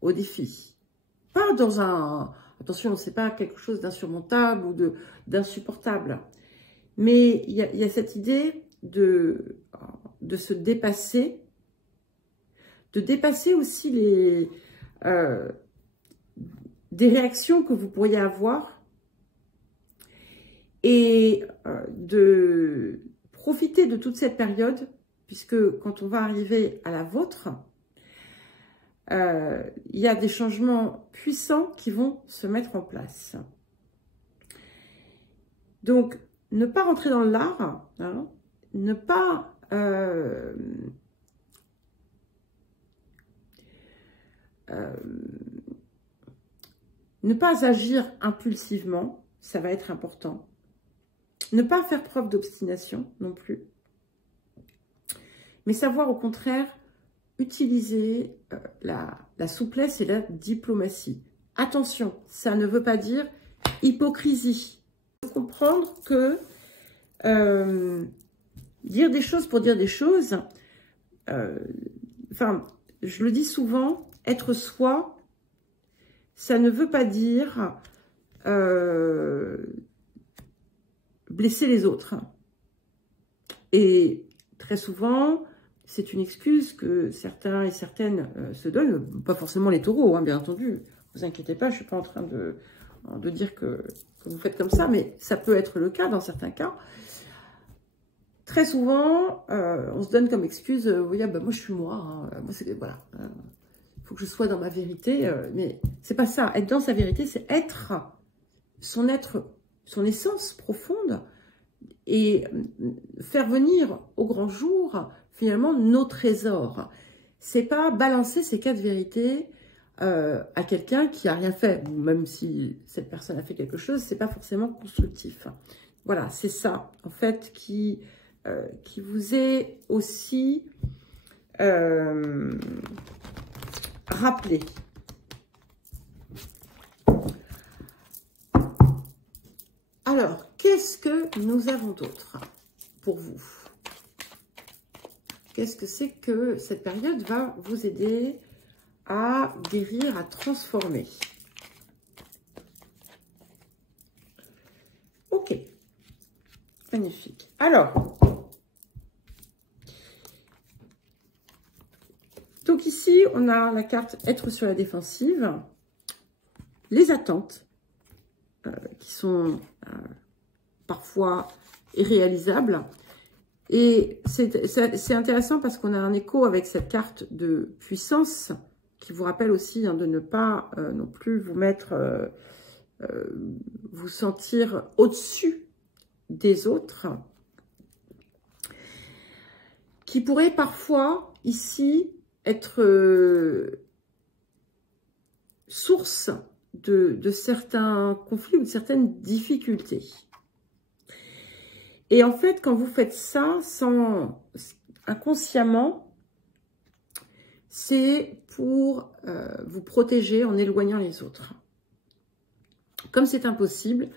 au défi. Pas dans un... Attention, c'est pas quelque chose d'insurmontable ou d'insupportable. Mais il y a cette idée de se dépasser, de dépasser aussi des réactions que vous pourriez avoir et de profiter de toute cette période, puisque quand on va arriver à la vôtre, il y a des changements puissants qui vont se mettre en place. Donc, ne pas rentrer dans l'art, hein, ne pas agir impulsivement, ça va être important. Ne pas faire preuve d'obstination non plus. Mais savoir au contraire utiliser la souplesse et la diplomatie. Attention, ça ne veut pas dire hypocrisie. Il faut comprendre que dire des choses pour dire des choses, enfin, je le dis souvent, être soi, ça ne veut pas dire blesser les autres. Et très souvent, c'est une excuse que certains et certaines se donnent, pas forcément les taureaux, hein, bien entendu. Ne vous inquiétez pas, je ne suis pas en train de dire que vous faites comme ça, mais ça peut être le cas dans certains cas. Très souvent, on se donne comme excuse, oui, bah, moi je suis moi, hein, moi voilà, il faut que je sois dans ma vérité, mais c'est pas ça. Être dans sa vérité, c'est être, son essence profonde, et faire venir au grand jour, finalement, nos trésors. C'est pas balancer ces 4 vérités à quelqu'un qui a rien fait, ou même si cette personne a fait quelque chose, c'est pas forcément constructif. Voilà, c'est ça, en fait, qui vous est aussi rappelé. Alors, qu'est-ce que nous avons d'autre pour vous? Qu'est-ce que c'est que cette période va vous aider à guérir, à transformer? Ok, magnifique. Alors, donc ici, on a la carte être sur la défensive, les attentes qui sont parfois irréalisables. Et c'est intéressant parce qu'on a un écho avec cette carte de puissance qui vous rappelle aussi de ne pas non plus vous mettre, vous sentir au-dessus des autres, qui pourrait parfois ici être source de certains conflits ou de certaines difficultés. Et en fait, quand vous faites ça inconsciemment, c'est pour vous protéger en éloignant les autres. Comme c'est impossible,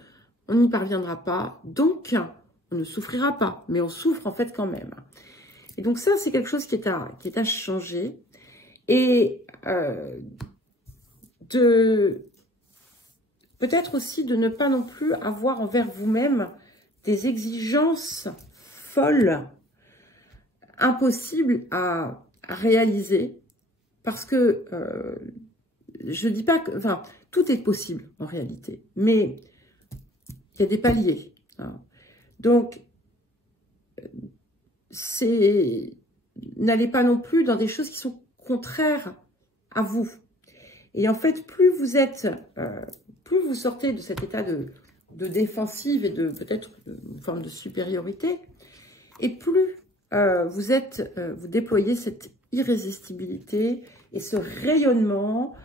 on n'y parviendra pas, donc on ne souffrira pas, mais on souffre en fait quand même. Et donc ça, c'est quelque chose qui est à changer. Et peut-être aussi de ne pas non plus avoir envers vous-même des exigences folles, impossibles à réaliser, parce que je dis pas que, enfin, tout est possible en réalité, mais il y a des paliers. Hein. Donc, n'allez pas non plus dans des choses qui sont contraires à vous. Et en fait, plus vous sortez de cet état de défensive et de peut-être une forme de supériorité, et plus vous déployez cette irrésistibilité et ce rayonnement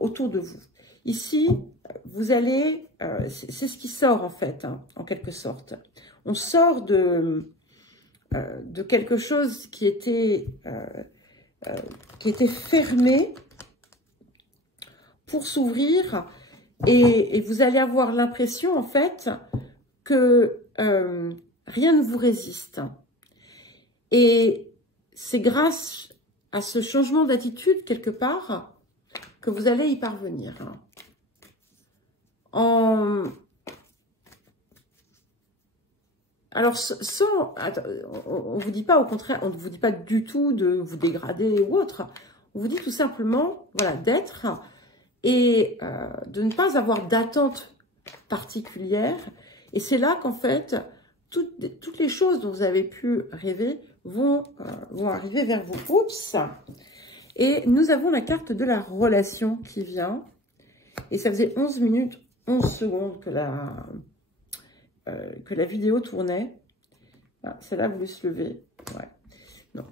autour de vous. Ici, vous allez, c'est ce qui sort en fait, hein, en quelque sorte. On sort de quelque chose qui était fermé pour s'ouvrir, et vous allez avoir l'impression en fait que rien ne vous résiste. Et c'est grâce à ce changement d'attitude quelque part que vous allez y parvenir. Alors, on ne vous dit pas, au contraire, on ne vous dit pas du tout de vous dégrader ou autre. On vous dit tout simplement, voilà, d'être et de ne pas avoir d'attente particulière. Et c'est là qu'en fait, toutes les choses dont vous avez pu rêver vont arriver vers vous. Oups! Et nous avons la carte de la relation qui vient. Et ça faisait 11 minutes, 11 secondes que la vidéo tournait. Ah, celle-là voulait se lever. Ouais. Non.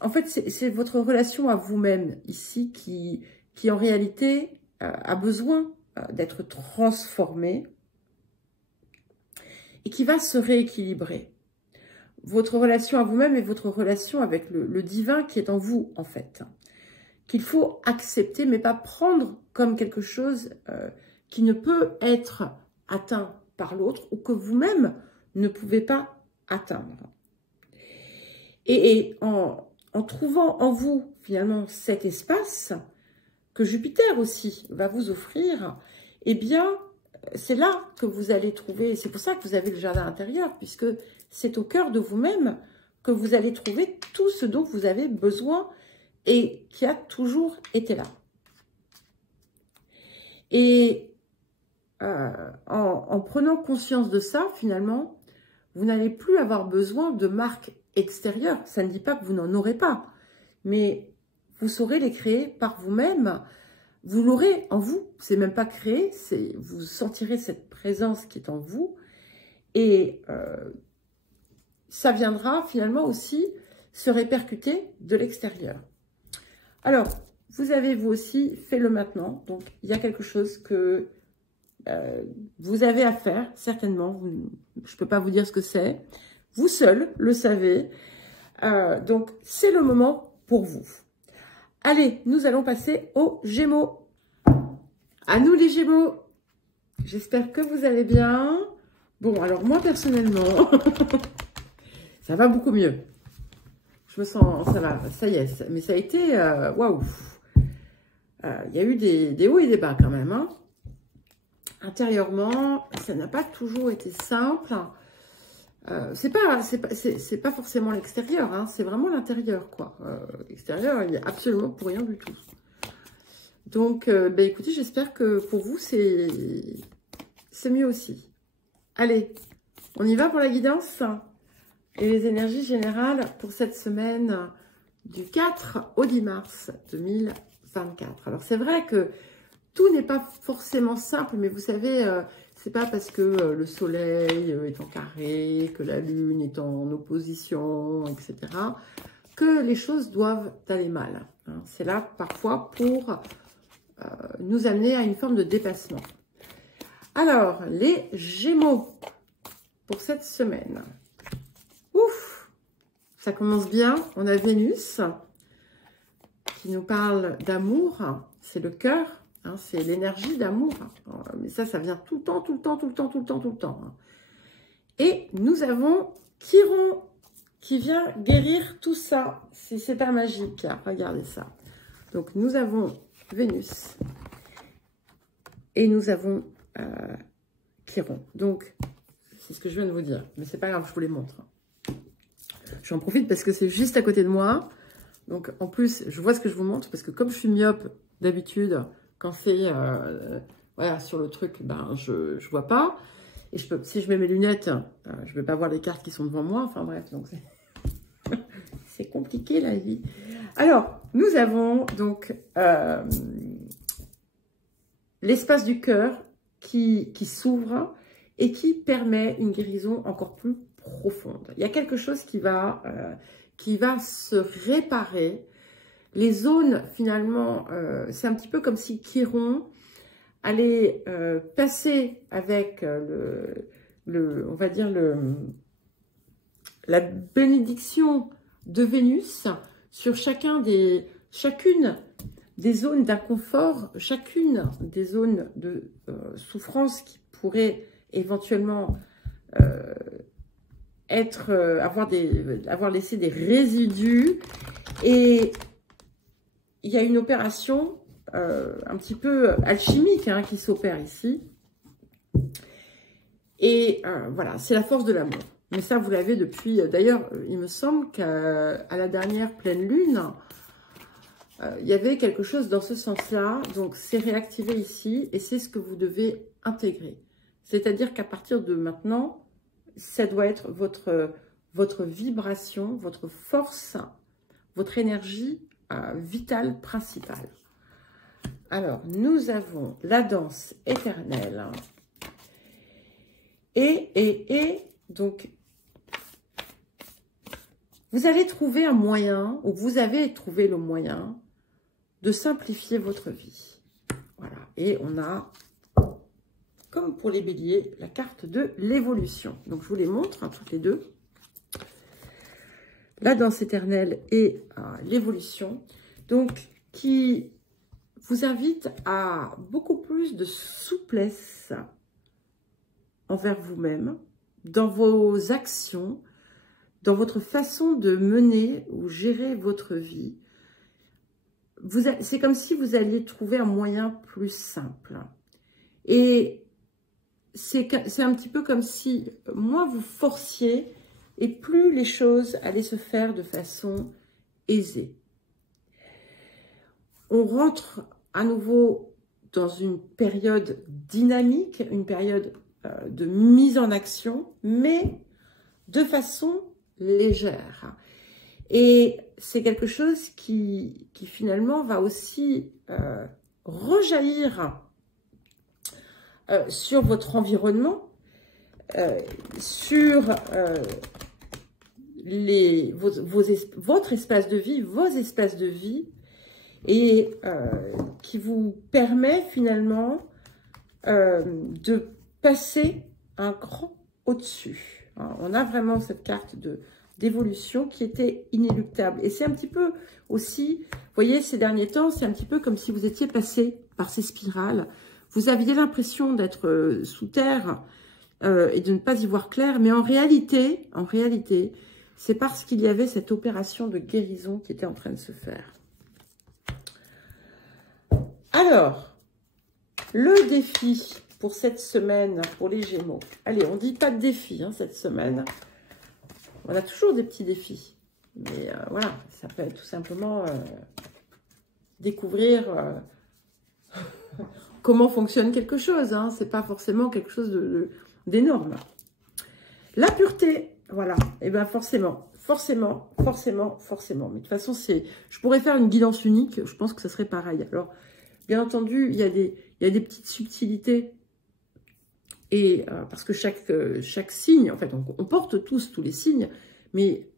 En fait, c'est votre relation à vous-même ici qui en réalité a besoin d'être transformée et qui va se rééquilibrer. Votre relation à vous-même et votre relation avec le divin qui est en vous, en fait. Qu'il faut accepter, mais pas prendre comme quelque chose qui ne peut être atteint par l'autre ou que vous-même ne pouvez pas atteindre. Et en trouvant en vous, finalement, cet espace que Jupiter aussi va vous offrir, eh bien, c'est là que vous allez trouver, c'est pour ça que vous avez le jardin intérieur, puisque c'est au cœur de vous-même que vous allez trouver tout ce dont vous avez besoin et qui a toujours été là. Et en prenant conscience de ça, finalement, vous n'allez plus avoir besoin de marques extérieures. Ça ne dit pas que vous n'en aurez pas, mais vous saurez les créer par vous-même. Vous l'aurez en vous, c'est même pas créé, vous sentirez cette présence qui est en vous et ça viendra finalement aussi se répercuter de l'extérieur. Alors, vous avez vous aussi fait le maintenant, donc il y a quelque chose que vous avez à faire, certainement, je ne peux pas vous dire ce que c'est, vous seul le savez, donc c'est le moment pour vous. Allez, nous allons passer aux Gémeaux. À nous les Gémeaux. J'espère que vous allez bien. Bon, alors moi personnellement, ça va beaucoup mieux. Je me sens, ça va, ça y est. Mais ça a été, waouh. Il y a eu des hauts et des bas quand même. Hein. Intérieurement, ça n'a pas toujours été simple. C'est pas forcément l'extérieur, hein, c'est vraiment l'intérieur, quoi. L'extérieur, il n'y a absolument pour rien du tout. Donc, écoutez, j'espère que pour vous, c'est mieux aussi. Allez, on y va pour la guidance et les énergies générales pour cette semaine du 4 au 10 mars 2024. Alors, c'est vrai que tout n'est pas forcément simple, mais vous savez, c'est pas parce que le soleil est en carré, que la lune est en opposition, etc., que les choses doivent aller mal. Hein. C'est là parfois pour nous amener à une forme de dépassement. Alors, les Gémeaux pour cette semaine. Ouf, ça commence bien. On a Vénus qui nous parle d'amour. C'est le cœur. Hein, c'est l'énergie d'amour. Mais ça vient tout le temps, tout le temps, tout le temps, tout le temps, tout le temps. Hein. Et nous avons Chiron qui vient guérir tout ça. C'est pas magique. Hein. Regardez ça. Donc, nous avons Vénus. Et nous avons Chiron. Donc, c'est ce que je viens de vous dire. Mais c'est pas grave, je vous les montre. J'en profite parce que c'est juste à côté de moi. Donc, en plus, je vois ce que je vous montre. Parce que comme je suis myope d'habitude... Quand c'est voilà, sur le truc, ben, je vois pas. Et si je mets mes lunettes, je ne vais pas voir les cartes qui sont devant moi. Enfin bref, donc c'est compliqué la vie. Alors, nous avons donc l'espace du cœur qui s'ouvre et qui permet une guérison encore plus profonde. Il y a quelque chose qui va se réparer. Les zones, finalement, c'est un petit peu comme si Chiron allait passer avec on va dire la bénédiction de Vénus sur chacune des zones d'inconfort, chacune des zones de souffrance qui pourraient éventuellement avoir laissé des résidus. Et il y a une opération un petit peu alchimique hein, qui s'opère ici. Et voilà, c'est la force de l'amour. Mais ça, vous l'avez depuis... D'ailleurs, il me semble qu'à la dernière pleine lune, il y avait quelque chose dans ce sens-là. Donc, c'est réactivé ici et c'est ce que vous devez intégrer. C'est-à-dire qu'à partir de maintenant, ça doit être votre vibration, votre force, votre énergie vitale principale. Alors, nous avons la danse éternelle. Et donc, vous allez trouver un moyen, ou vous avez trouvé le moyen de simplifier votre vie. Voilà. Et on a, comme pour les béliers, la carte de l'évolution. Donc, je vous les montre, hein, toutes les deux. La danse éternelle et l'évolution. Donc, qui vous invite à beaucoup plus de souplesse envers vous-même, dans vos actions, dans votre façon de mener ou gérer votre vie. C'est comme si vous alliez trouver un moyen plus simple. Et c'est un petit peu comme si moins vous forciez et plus les choses allaient se faire de façon aisée. On rentre à nouveau dans une période dynamique, une période de mise en action, mais de façon légère. Et c'est quelque chose qui finalement va aussi rejaillir sur votre environnement, sur votre espace de vie, vos espaces de vie, et qui vous permet finalement de passer un cran au-dessus. On a vraiment cette carte d'évolution qui était inéluctable. Et c'est un petit peu aussi, vous voyez, ces derniers temps, c'est un petit peu comme si vous étiez passé par ces spirales. Vous aviez l'impression d'être sous terre et de ne pas y voir clair. Mais en réalité, c'est parce qu'il y avait cette opération de guérison qui était en train de se faire. Alors, le défi pour cette semaine, pour les Gémeaux. Allez, on ne dit pas de défi hein, cette semaine. On a toujours des petits défis. Mais voilà, ça peut être tout simplement découvrir comment fonctionne quelque chose. Hein. Ce n'est pas forcément quelque chose d'énorme. La pureté voilà. Et bien forcément. Mais de toute façon, je pourrais faire une guidance unique. Je pense que ça serait pareil. Alors, bien entendu, il y a des petites subtilités. Et parce que chaque signe, en fait, on porte tous les signes, mais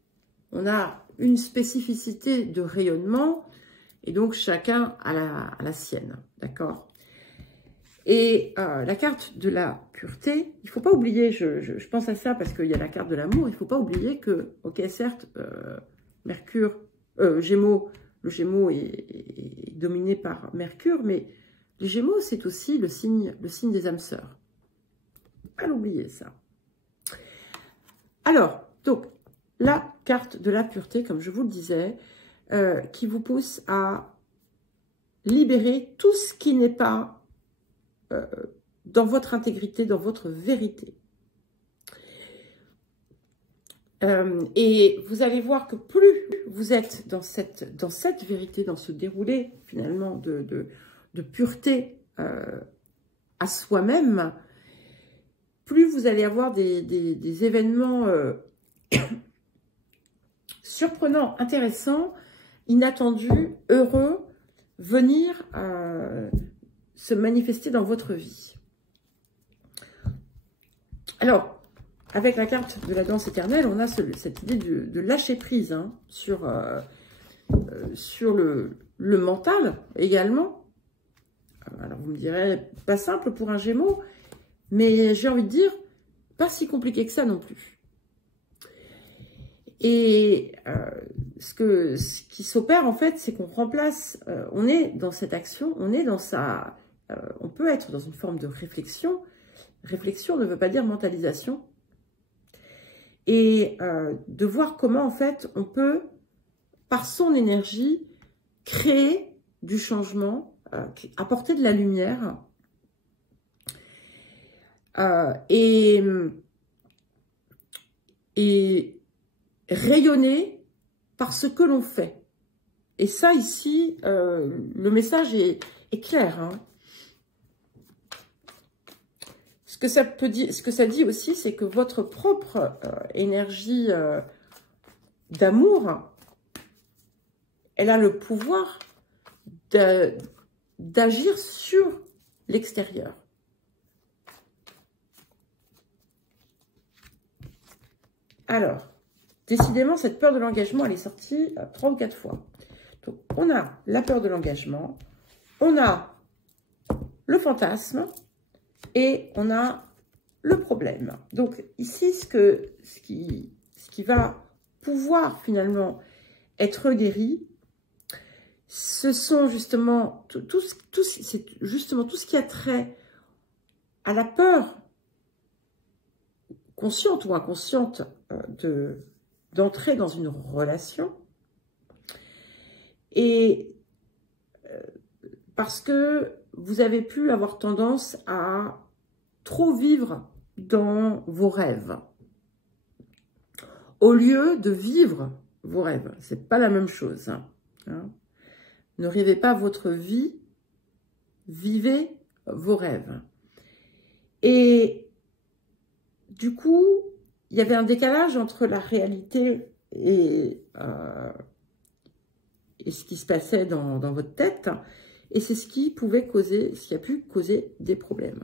on a une spécificité de rayonnement. Et donc, chacun a la sienne. D'accord ? Et la carte de la pureté, il ne faut pas oublier, je pense à ça parce qu'il y a la carte de l'amour, il ne faut pas oublier que, ok, certes, Mercure, Gémeaux, le Gémeaux est dominé par Mercure, mais les Gémeaux, c'est aussi le signe des âmes sœurs. Pas l'oublier, ça. Alors, donc, la carte de la pureté, comme je vous le disais, qui vous pousse à libérer tout ce qui n'est pas dans votre intégrité, dans votre vérité. Et vous allez voir que plus vous êtes dans cette vérité, dans ce déroulé finalement de pureté à soi-même, plus vous allez avoir des événements surprenants, intéressants, inattendus, heureux, venir se manifester dans votre vie. Alors, avec la carte de la danse éternelle, on a cette idée de lâcher prise hein, sur le mental également. Alors, vous me direz, pas simple pour un Gémeaux, mais j'ai envie de dire, pas si compliqué que ça non plus. Et ce qui s'opère, en fait, c'est qu'on remplace, on est dans cette action, on est dans on peut être dans une forme de réflexion. Réflexion ne veut pas dire mentalisation. Et de voir comment, en fait, on peut, par son énergie, créer du changement, apporter de la lumière et rayonner par ce que l'on fait. Et ça, ici, le message est clair, hein. Ce que ça dit aussi, c'est que votre propre énergie d'amour, elle a le pouvoir d'agir sur l'extérieur. Alors, décidément, cette peur de l'engagement, elle est sortie 3 ou 4 fois. Donc, on a la peur de l'engagement, on a le fantasme, et on a le problème. Donc ici, ce qui va pouvoir finalement être guéri, ce sont justement tout ce qui a trait à la peur consciente ou inconsciente d'entrer dans une relation. Et parce que vous avez pu avoir tendance à trop vivre dans vos rêves, au lieu de vivre vos rêves. C'est pas la même chose. Hein. Ne rêvez pas votre vie, vivez vos rêves. Et du coup, il y avait un décalage entre la réalité et ce qui se passait dans votre tête, et c'est ce qui a pu causer des problèmes.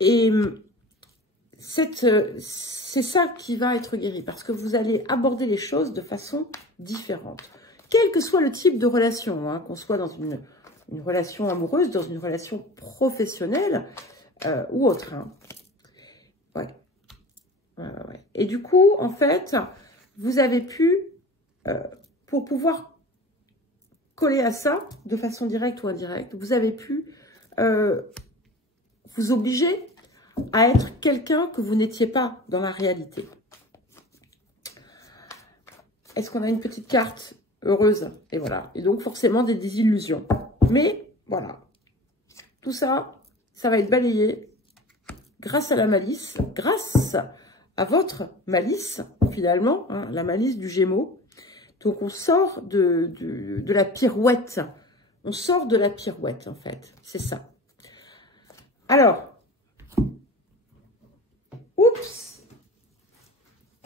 Et c'est ça qui va être guéri, parce que vous allez aborder les choses de façon différente. Quel que soit le type de relation, hein, qu'on soit dans une relation amoureuse, dans une relation professionnelle ou autre. Hein. Ouais. Et du coup, en fait, vous avez pu, pour pouvoir coller à ça, de façon directe ou indirecte, vous avez pu vous obliger à être quelqu'un que vous n'étiez pas dans la réalité. Est-ce qu'on a une petite carte heureuse? Et voilà. Et donc, forcément, des désillusions. Mais, voilà. Tout ça, ça va être balayé grâce à la malice, grâce à votre malice, finalement, hein, la malice du Gémeaux. Donc, on sort de la pirouette. On sort de la pirouette, en fait. C'est ça. Alors, oups,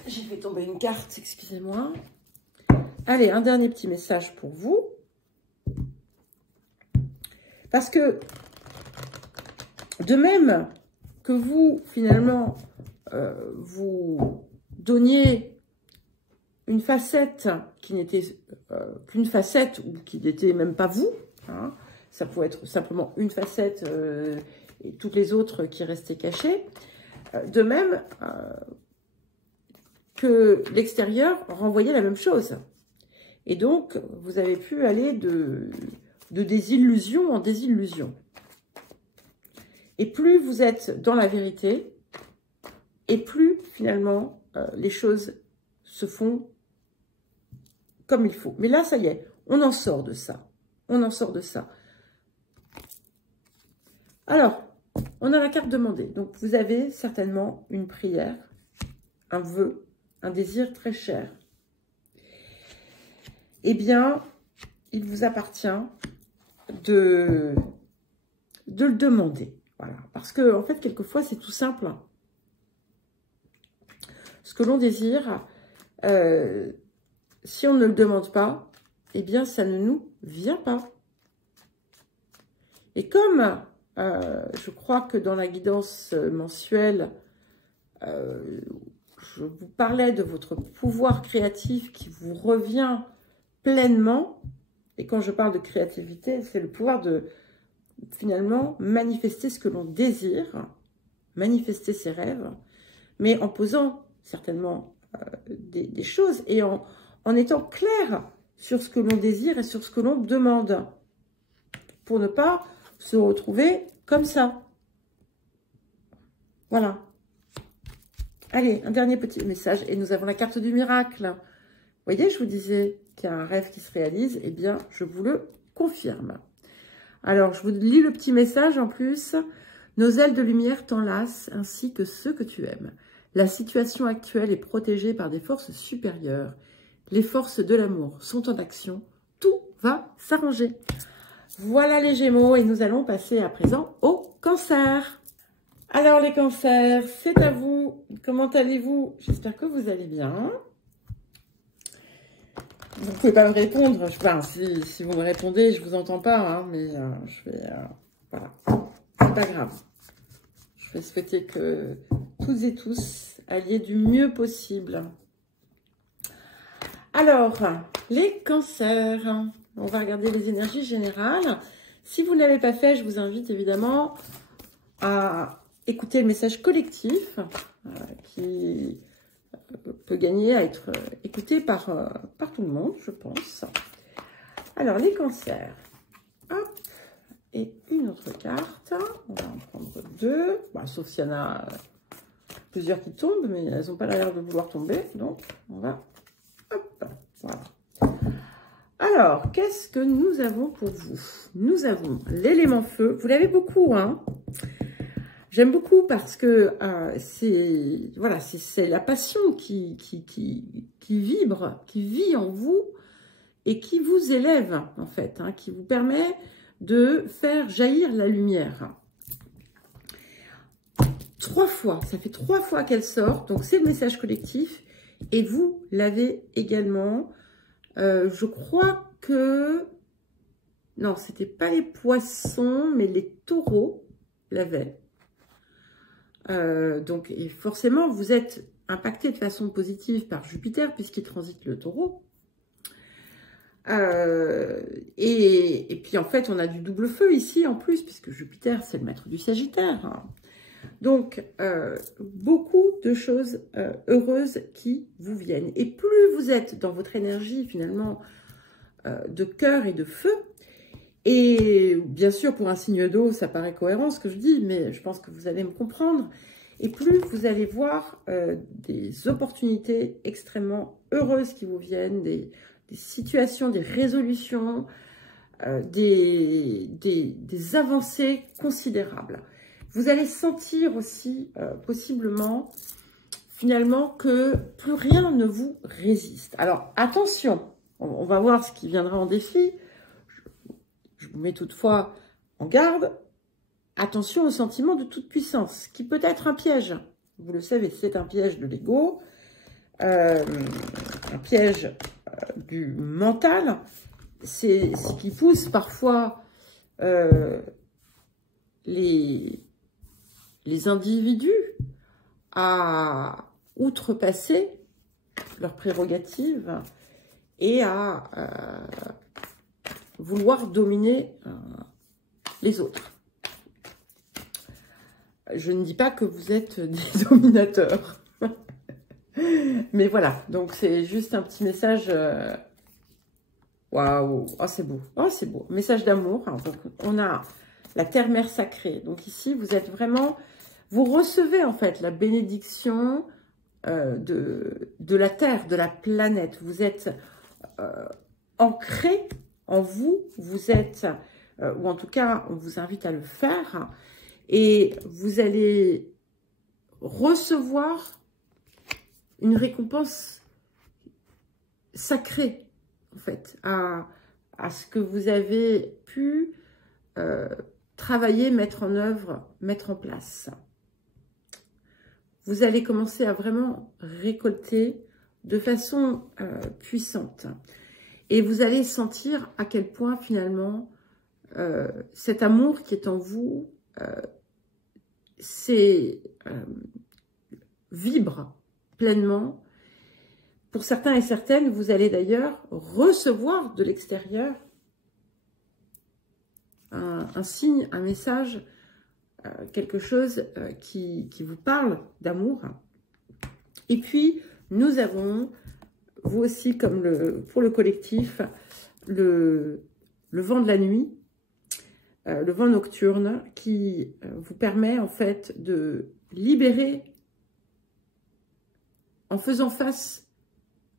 J'ai fait tomber une carte, excusez-moi. Allez, un dernier petit message pour vous. Parce que, de même que vous, finalement, vous donniez une facette qui n'était qu'une facette ou qui n'était même pas vous, hein, ça pouvait être simplement une facette et toutes les autres qui restaient cachées, de même que l'extérieur renvoyait la même chose. Et donc, vous avez pu aller de désillusion en désillusion. Et plus vous êtes dans la vérité, et plus, finalement, les choses se font comme il faut. Mais là, ça y est, on en sort de ça. On en sort de ça. Alors, on a la carte demandée. Donc, vous avez certainement une prière, un vœu, un désir très cher. Eh bien, il vous appartient de le demander. Voilà. Parce que, en fait, quelquefois, c'est tout simple. Ce que l'on désire, si on ne le demande pas, eh bien, ça ne nous vient pas. Et comme je crois que dans la guidance mensuelle, je vous parlais de votre pouvoir créatif qui vous revient pleinement. Et quand je parle de créativité, c'est le pouvoir de, finalement, manifester ce que l'on désire, manifester ses rêves, mais en posant certainement des choses et en étant clair sur ce que l'on désire et sur ce que l'on demande, pour ne pas se retrouver comme ça. Voilà. Allez, un dernier petit message. Et nous avons la carte du miracle. Vous voyez, je vous disais qu'il y a un rêve qui se réalise. Eh bien, je vous le confirme. Alors, je vous lis le petit message en plus. Nos ailes de lumière t'enlacent ainsi que ceux que tu aimes. La situation actuelle est protégée par des forces supérieures. Les forces de l'amour sont en action. Tout va s'arranger. Voilà les Gémeaux et nous allons passer à présent au Cancer. Alors les Cancers, c'est à vous. Comment allez-vous? J'espère que vous allez bien. Vous ne pouvez pas me répondre. Enfin, si vous me répondez, je ne vous entends pas. Hein, mais je vais... voilà. C'est pas grave. Je vais souhaiter que toutes et tous alliez du mieux possible. Alors, les Cancers. On va regarder les énergies générales. Si vous ne l'avez pas fait, je vous invite évidemment à écouter le message collectif qui peut gagner à être écouté par tout le monde, je pense. Alors, les Cancers. Hop. Et une autre carte. On va en prendre deux. Bah, sauf s'il y en a plusieurs qui tombent, mais elles n'ont pas l'air de vouloir tomber. Donc, on va... Hop. Voilà. Alors, qu'est-ce que nous avons pour vous? Nous avons l'élément feu. Vous l'avez beaucoup, hein? J'aime beaucoup parce que c'est voilà, c'est la passion qui vibre, qui vit en vous et qui vous élève, en fait, hein, qui vous permet de faire jaillir la lumière. 3 fois, ça fait 3 fois qu'elle sort, donc c'est le message collectif et vous l'avez également. Je crois que... Non, c'était pas les poissons, mais les taureaux l'avaient. Donc, et forcément, vous êtes impacté de façon positive par Jupiter, puisqu'il transite le taureau. Et puis, en fait, on a du double feu ici, en plus, puisque Jupiter, c'est le maître du Sagittaire. Hein. Donc, beaucoup de choses heureuses qui vous viennent. Et plus vous êtes dans votre énergie, finalement, de cœur et de feu, et bien sûr, pour un signe d'eau, ça paraît cohérent ce que je dis, mais je pense que vous allez me comprendre. Et plus vous allez voir des opportunités extrêmement heureuses qui vous viennent, des situations, des résolutions, des avancées considérables. Vous allez sentir aussi, possiblement, finalement, que plus rien ne vous résiste. Alors, attention, on va voir ce qui viendra en défi. Je vous mets toutefois en garde. Attention au sentiment de toute puissance, qui peut être un piège. Vous le savez, c'est un piège de l'ego. un piège du mental, c'est ce qui pousse parfois les individus à outrepasser leurs prérogatives et à vouloir dominer les autres. Je ne dis pas que vous êtes des dominateurs. Mais voilà, donc c'est juste un petit message. Waouh, oh c'est beau, oh c'est beau. Message d'amour. Donc on a la terre-mère sacrée. Donc ici, vous êtes vraiment, vous recevez en fait la bénédiction de la terre, de la planète. Vous êtes ancré en vous. Vous êtes, ou en tout cas, on vous invite à le faire. Et vous allez recevoir une récompense sacrée, en fait, à ce que vous avez pu travailler, mettre en œuvre, mettre en place. Vous allez commencer à vraiment récolter de façon puissante. Et vous allez sentir à quel point, finalement, cet amour qui est en vous, vibre pleinement. Pour certains et certaines, vous allez d'ailleurs recevoir de l'extérieur un signe, un message, quelque chose qui vous parle d'amour. Et puis, nous avons, vous aussi, comme pour le collectif, le vent de la nuit, le vent nocturne qui vous permet en fait de libérer, en faisant face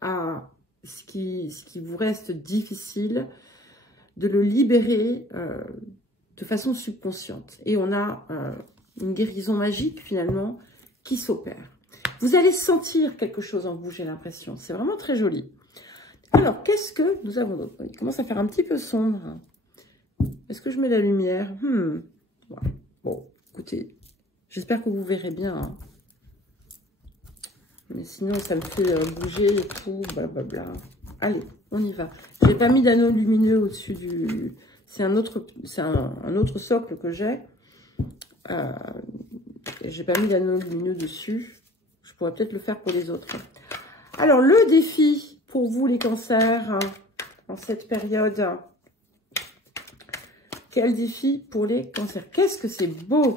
à ce qui vous reste difficile, de le libérer de façon subconsciente. Et on a une guérison magique finalement qui s'opère. Vous allez sentir quelque chose en vous, j'ai l'impression. C'est vraiment très joli. Alors, qu'est-ce que nous avons d'autre? Il commence à faire un petit peu sombre. Est-ce que je mets la lumière? Ouais. Bon, écoutez, j'espère que vous verrez bien. Hein. Mais sinon, ça me fait bouger et tout, blablabla. Allez, on y va. J'ai pas mis d'anneau lumineux au-dessus du... C'est un autre socle que j'ai. J'ai pas mis d'anneau lumineux dessus. Je pourrais peut-être le faire pour les autres. Alors, le défi pour vous, les cancers, en cette période... Quel défi pour les cancers? Qu'est-ce que c'est beau!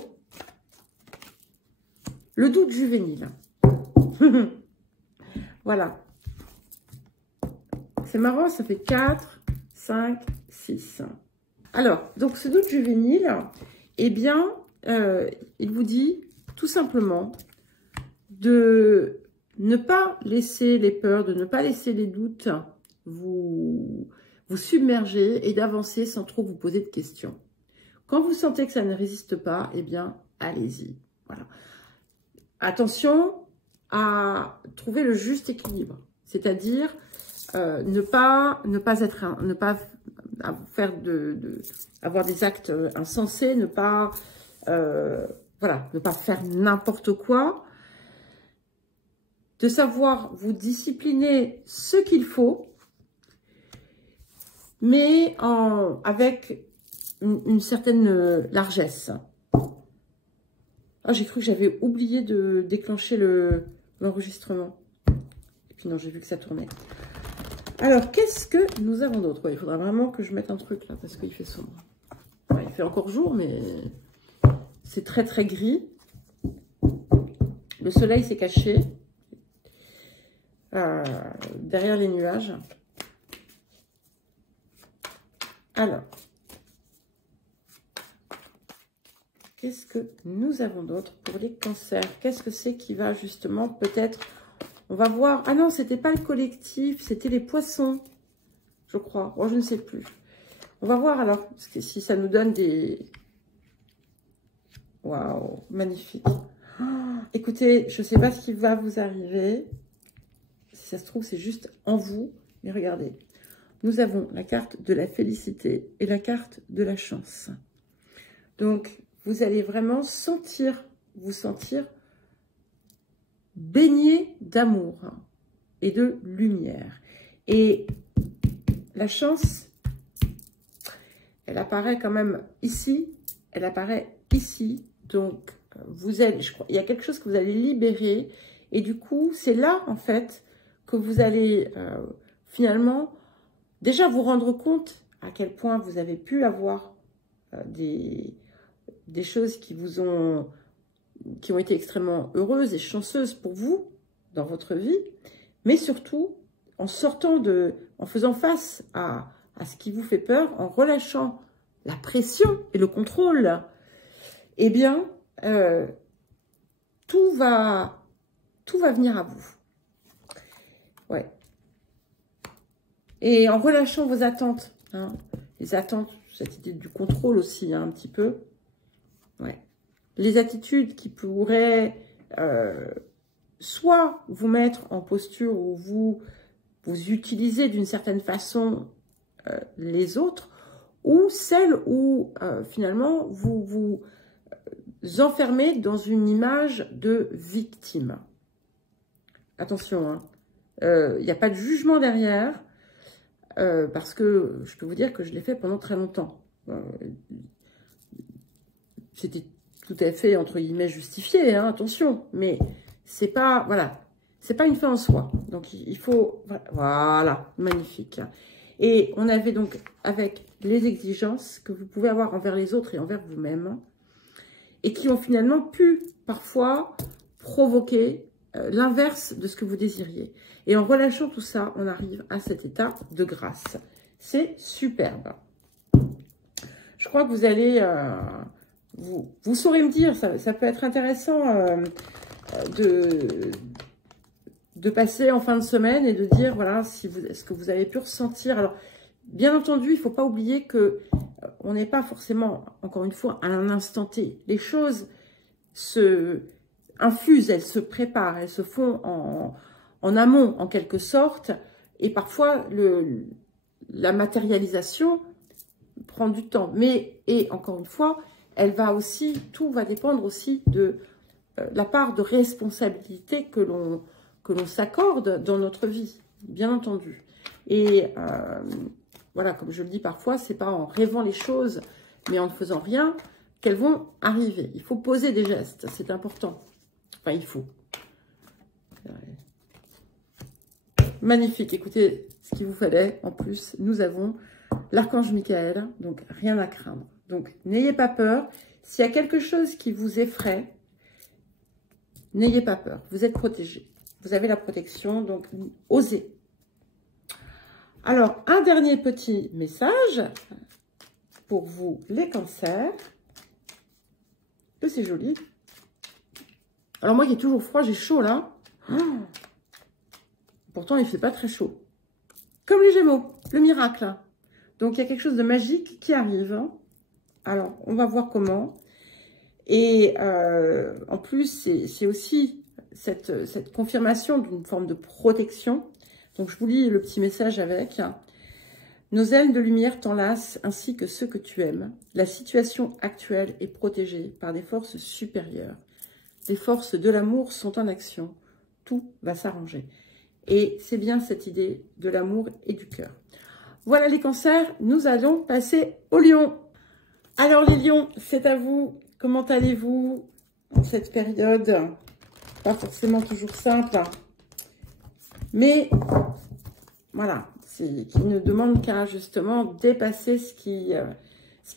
Le doute juvénile. Voilà. C'est marrant, ça fait 4, 5, 6. Alors, donc ce doute juvénile, eh bien, il vous dit tout simplement de ne pas laisser les peurs, de ne pas laisser les doutes vous submerger et d'avancer sans trop vous poser de questions. Quand vous sentez que ça ne résiste pas, eh bien, allez-y. Voilà. Attention à trouver le juste équilibre, c'est-à-dire ne pas avoir des actes insensés, ne pas faire n'importe quoi, de savoir vous discipliner ce qu'il faut, mais avec une certaine largesse. Ah, j'ai cru que j'avais oublié de déclencher l'enregistrement. Et puis non, j'ai vu que ça tournait. Alors, qu'est-ce que nous avons d'autre? Ouais, il faudra vraiment que je mette un truc là, parce qu'il fait sombre. Ouais, il fait encore jour, mais c'est très très gris. Le soleil s'est caché derrière les nuages. Alors, qu'est-ce que nous avons d'autre pour les cancers? Qu'est-ce que c'est qui va justement peut-être... On va voir... Ah non, c'était pas le collectif, c'était les poissons, je crois. Oh, je ne sais plus. On va voir alors si ça nous donne des... Waouh, magnifique. Oh, écoutez, je ne sais pas ce qui va vous arriver. Si ça se trouve, c'est juste en vous. Mais regardez. Nous avons la carte de la félicité et la carte de la chance. Donc, vous allez vraiment vous sentir baigné d'amour. et de lumière. Et la chance, elle apparaît quand même ici, elle apparaît ici. Donc, vous allez, je crois, il y a quelque chose que vous allez libérer. Et du coup, c'est là, en fait, que vous allez finalement déjà vous rendre compte à quel point vous avez pu avoir des choses qui ont été extrêmement heureuses et chanceuses pour vous dans votre vie, mais surtout en en faisant face à ce qui vous fait peur, en relâchant la pression et le contrôle, eh bien, tout va venir à vous. Ouais. Et en relâchant vos attentes, hein, les attentes, cette idée du contrôle aussi, hein, un petit peu. Ouais. Les attitudes qui pourraient soit vous mettre en posture où vous utilisez d'une certaine façon les autres, ou celles où finalement vous enfermez dans une image de victime. Attention, hein, il n'y a pas de jugement derrière, parce que je peux vous dire que je l'ai fait pendant très longtemps. C'était tout à fait, entre guillemets, justifié, hein, attention, mais c'est pas, voilà, c'est pas une fin en soi. Donc, il faut, voilà, magnifique. Et on avait donc, avec les exigences que vous pouvez avoir envers les autres et envers vous-même, et qui ont finalement pu, parfois, provoquer l'inverse de ce que vous désiriez. Et en relâchant tout ça, on arrive à cet état de grâce. C'est superbe. Je crois que vous allez... vous saurez me dire, ça peut être intéressant de passer en fin de semaine et de dire, voilà, ce que vous avez pu ressentir. Alors, bien entendu, il ne faut pas oublier que on n'est pas forcément, encore une fois, à un instant T. Les choses se infusent, elles se préparent, elles se font en amont, en quelque sorte. Et parfois, la matérialisation prend du temps. Et encore une fois, tout va dépendre aussi de la part de responsabilité que l'on s'accorde dans notre vie, bien entendu. Et voilà, comme je le dis parfois, c'est pas en rêvant les choses, mais en ne faisant rien, qu'elles vont arriver. Il faut poser des gestes, c'est important. Enfin, il faut. Magnifique, écoutez ce qu'il vous fallait. En plus, nous avons l'archange Michael, donc rien à craindre. Donc, n'ayez pas peur. S'il y a quelque chose qui vous effraie, n'ayez pas peur. Vous êtes protégés. Vous avez la protection, donc osez. Alors, un dernier petit message pour vous, les cancers. Que c'est joli. Alors, moi qui ai toujours froid, j'ai chaud là. Oh, pourtant, il ne fait pas très chaud. Comme les Gémeaux, le miracle. Donc, il y a quelque chose de magique qui arrive. Alors, on va voir comment. Et en plus, c'est aussi cette confirmation d'une forme de protection. Donc, je vous lis le petit message avec. Nos ailes de lumière t'enlacent ainsi que ceux que tu aimes. La situation actuelle est protégée par des forces supérieures. Les forces de l'amour sont en action. Tout va s'arranger. Et c'est bien cette idée de l'amour et du cœur. Voilà les cancers, nous allons passer aux lions. Alors les lions, c'est à vous. Comment allez-vous en cette période? Pas forcément toujours simple. Mais voilà, qui ne demande qu'à justement dépasser ce qui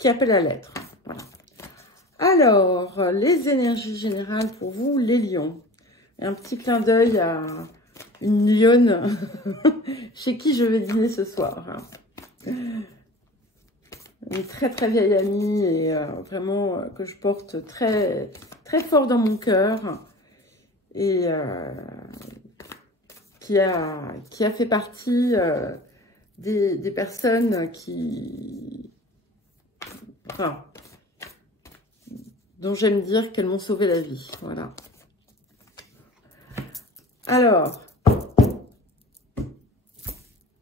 appelle à l'être. Voilà. Alors, les énergies générales pour vous, les lions. Un petit clin d'œil à une lionne chez qui je vais dîner ce soir. Une très très vieille amie et vraiment que je porte très très fort dans mon cœur et qui a fait partie des personnes dont j'aime dire qu'elles m'ont sauvé la vie. Voilà. Alors,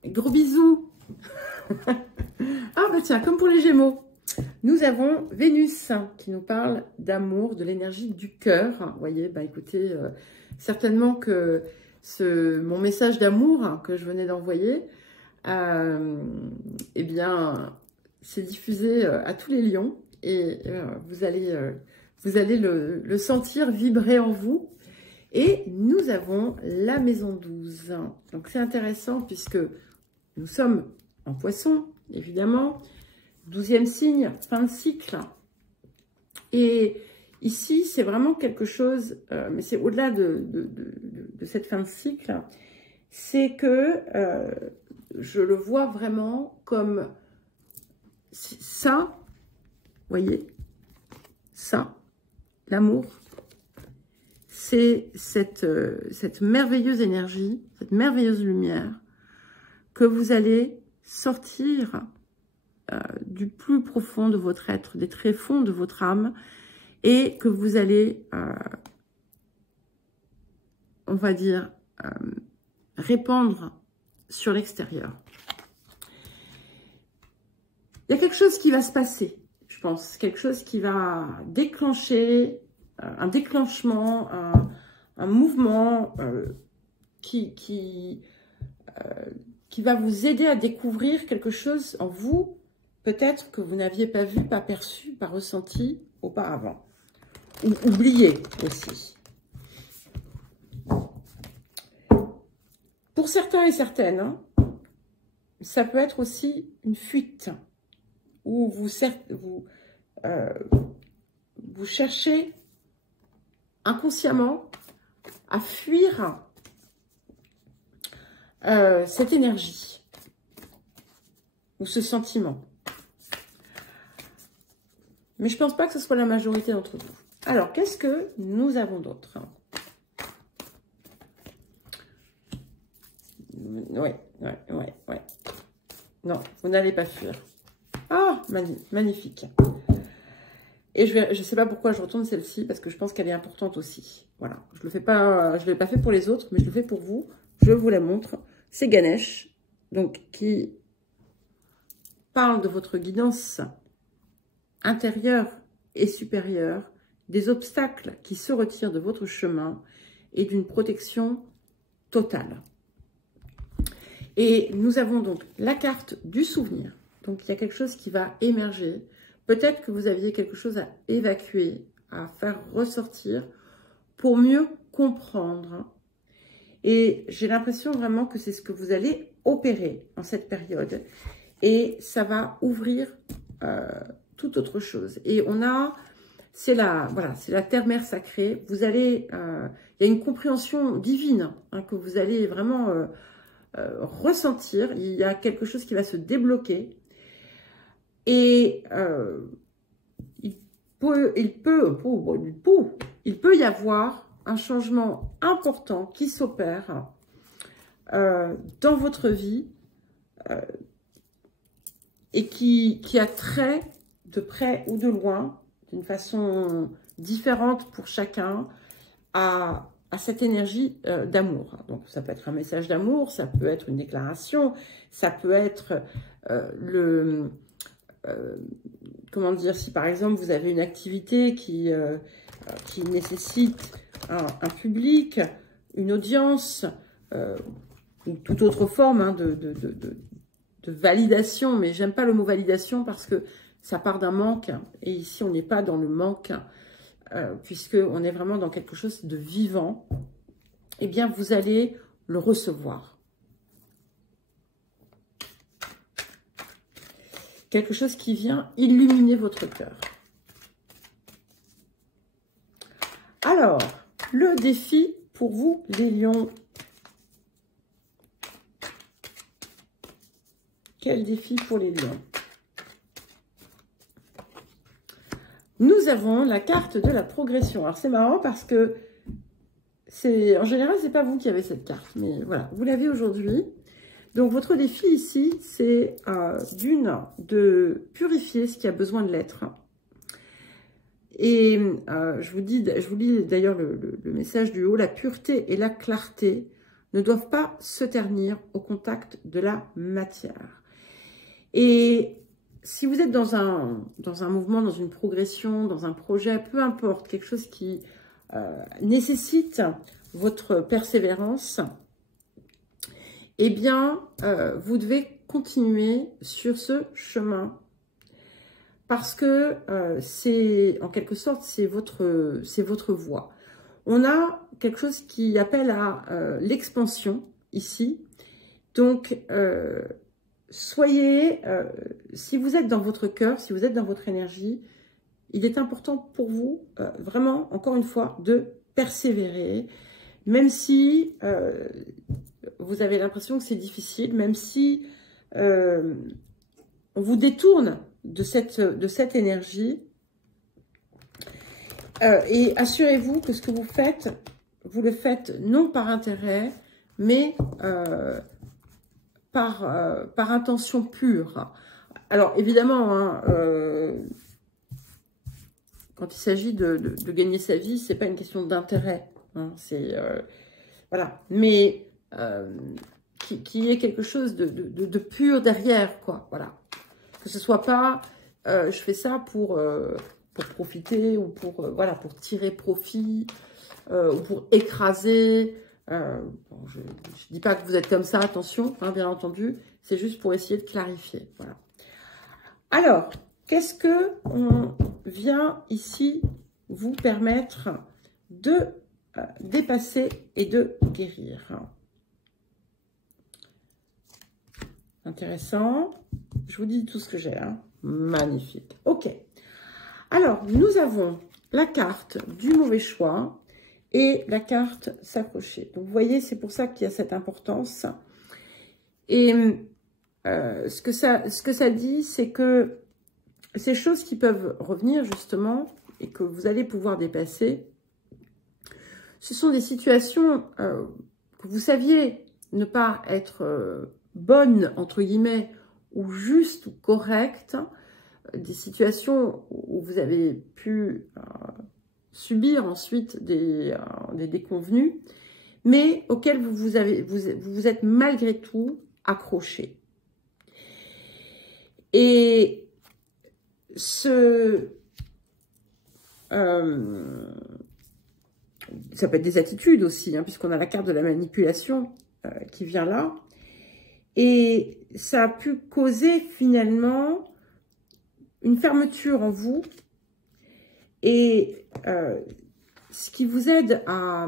gros bisous. Ah bah tiens, comme pour les Gémeaux, nous avons Vénus qui nous parle d'amour, de l'énergie du cœur. Vous voyez, bah écoutez, certainement que mon message d'amour que je venais d'envoyer, eh bien, c'est diffusé à tous les lions et vous allez le sentir vibrer en vous. Et nous avons la maison 12. Donc, c'est intéressant puisque nous sommes en poisson, évidemment. 12e signe, fin de cycle. Et ici, c'est vraiment quelque chose, mais c'est au-delà de cette fin de cycle, c'est que je le vois vraiment comme ça, vous voyez, ça, l'amour, c'est cette merveilleuse énergie, cette merveilleuse lumière que vous allez sortir du plus profond de votre être, des tréfonds de votre âme, et que vous allez, on va dire, répandre sur l'extérieur. Il y a quelque chose qui va se passer, je pense, quelque chose qui va déclencher, un déclenchement, un mouvement qui va vous aider à découvrir quelque chose en vous, peut-être que vous n'aviez pas vu, pas perçu, pas ressenti auparavant. Ou oublié aussi. Pour certains et certaines, hein, ça peut être aussi une fuite où vous cherchez inconsciemment à fuir cette énergie ou ce sentiment. Mais je ne pense pas que ce soit la majorité d'entre vous. Alors, qu'est-ce que nous avons d'autre? Ouais. Non, vous n'allez pas fuir. Ah, magnifique. Et je ne sais pas pourquoi je retourne celle-ci, parce que je pense qu'elle est importante aussi. Voilà, je ne l'ai pas fait pour les autres, mais je le fais pour vous. Je vous la montre. C'est Ganesh, donc qui parle de votre guidance intérieure et supérieure, des obstacles qui se retirent de votre chemin et d'une protection totale. Et nous avons donc la carte du souvenir. Donc, il y a quelque chose qui va émerger. Peut-être que vous aviez quelque chose à évacuer, à faire ressortir pour mieux comprendre. Et j'ai l'impression vraiment que c'est ce que vous allez opérer en cette période. Et ça va ouvrir toute autre chose. Et c'est la terre-mère sacrée. Vous allez, il y a une compréhension divine hein, que vous allez vraiment ressentir. Il y a quelque chose qui va se débloquer. Et il peut y avoir un changement important qui s'opère dans votre vie et qui a trait de près ou de loin, d'une façon différente pour chacun, à cette énergie d'amour. Donc, ça peut être un message d'amour, ça peut être une déclaration, ça peut être comment dire, si par exemple vous avez une activité qui nécessite un public, une audience, ou toute autre forme hein, de validation, mais j'aime pas le mot validation parce que ça part d'un manque, et ici on n'est pas dans le manque, puisqu'on est vraiment dans quelque chose de vivant, eh bien vous allez le recevoir. Quelque chose qui vient illuminer votre cœur. Alors, le défi pour vous, les lions. Quel défi pour les lions? Nous avons la carte de la progression. Alors, c'est marrant parce que en général, c'est pas vous qui avez cette carte. Mais voilà, vous l'avez aujourd'hui. Donc, votre défi ici, c'est de purifier ce qui a besoin de l'être. Et je vous lis d'ailleurs le message du haut. La pureté et la clarté ne doivent pas se ternir au contact de la matière. Et si vous êtes dans un mouvement, dans une progression, dans un projet, peu importe, quelque chose qui nécessite votre persévérance, eh bien, vous devez continuer sur ce chemin. Parce que c'est, en quelque sorte, c'est votre voie. On a quelque chose qui appelle à l'expansion ici. Donc, soyez, si vous êtes dans votre cœur, si vous êtes dans votre énergie, il est important pour vous, vraiment, encore une fois, de persévérer, même si vous avez l'impression que c'est difficile, même si on vous détourne de cette énergie. Et assurez-vous que ce que vous faites, vous le faites non par intérêt, mais par intention pure. Alors, évidemment, hein, quand il s'agit de gagner sa vie, c'est pas une question d'intérêt. Hein, c'est voilà. Mais qui est quelque chose de pur derrière, quoi. Voilà. Que ce soit pas, je fais ça pour profiter ou voilà, pour tirer profit ou pour écraser. Bon, je ne dis pas que vous êtes comme ça, attention, hein, bien entendu. C'est juste pour essayer de clarifier. Voilà. Alors, qu'est-ce que on vient ici vous permettre de dépasser et de guérir? Intéressant. Je vous dis tout ce que j'ai. Hein. Magnifique. Ok. Alors, nous avons la carte du mauvais choix et la carte s'accrocher. Donc, vous voyez, c'est pour ça qu'il y a cette importance. Et ce que ça dit, c'est que ces choses qui peuvent revenir, justement, et que vous allez pouvoir dépasser, ce sont des situations que vous saviez ne pas être bonnes, entre guillemets, ou justes ou correctes, des situations où vous avez pu subir ensuite des déconvenues, mais auxquelles vous vous êtes malgré tout accroché. Et ça peut être des attitudes aussi, hein, puisqu'on a la carte de la manipulation qui vient là. Et ça a pu causer finalement une fermeture en vous. Et ce qui vous aide à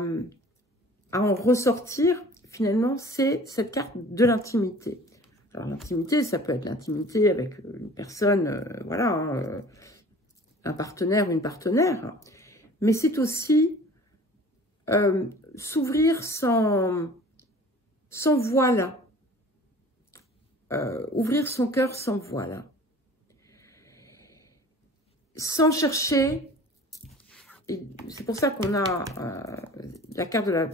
en ressortir, finalement, c'est cette carte de l'intimité. Alors, l'intimité, ça peut être l'intimité avec une personne, voilà, hein, un partenaire ou une partenaire. Mais c'est aussi s'ouvrir sans voile. Ouvrir son cœur sans voile. Sans chercher, c'est pour ça qu'on a la carte de la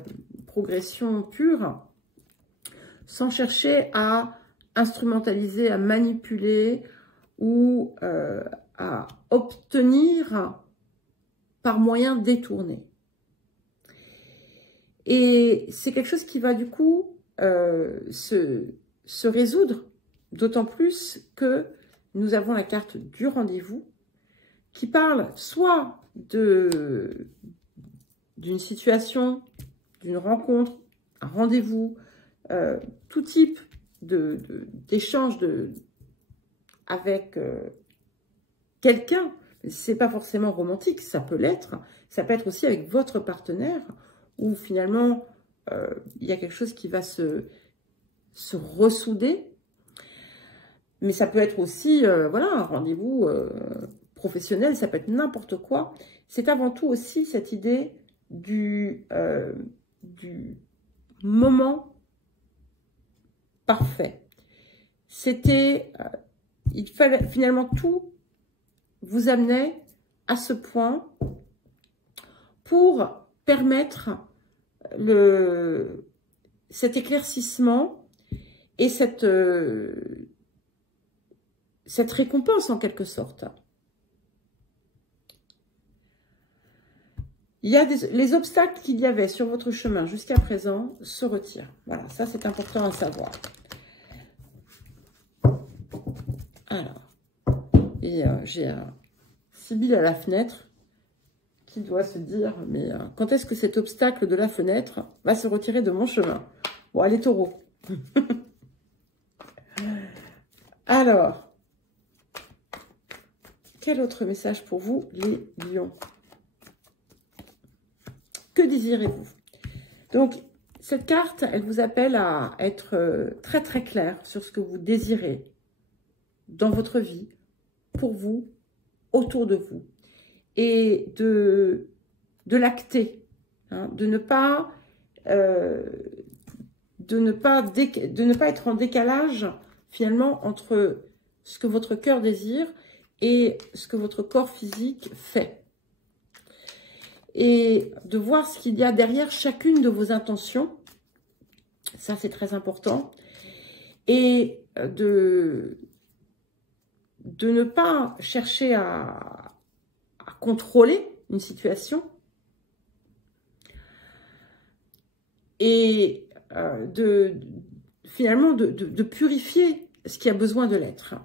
progression pure, sans chercher à instrumentaliser, à manipuler ou à obtenir par moyen détourné. Et c'est quelque chose qui va du coup se résoudre, d'autant plus que nous avons la carte du rendez-vous qui parle soit d'une situation, d'une rencontre, un rendez-vous, tout type d'échange avec quelqu'un. C'est pas forcément romantique, ça peut l'être. Ça peut être aussi avec votre partenaire, où finalement, il y a quelque chose qui va se ressouder. Mais ça peut être aussi, voilà, un rendez-vous professionnel, ça peut être n'importe quoi. C'est avant tout aussi cette idée du moment parfait. C'était, il fallait finalement tout vous amener à ce point pour permettre cet éclaircissement et cette récompense en quelque sorte. Il y a les obstacles qu'il y avait sur votre chemin jusqu'à présent se retirent. Voilà, ça c'est important à savoir. Alors, et j'ai un Sibylle à la fenêtre qui doit se dire, mais quand est-ce que cet obstacle de la fenêtre va se retirer de mon chemin? Bon, allez, taureau. Alors, quel autre message pour vous, les lions? Que désirez-vous? Donc, cette carte, elle vous appelle à être très très clair sur ce que vous désirez dans votre vie, pour vous, autour de vous. Et de l'acter, hein, de ne pas être en décalage finalement entre ce que votre cœur désire et ce que votre corps physique fait. Et de voir ce qu'il y a derrière chacune de vos intentions, ça c'est très important, et de ne pas chercher à contrôler une situation, et finalement de purifier ce qui a besoin de l'être.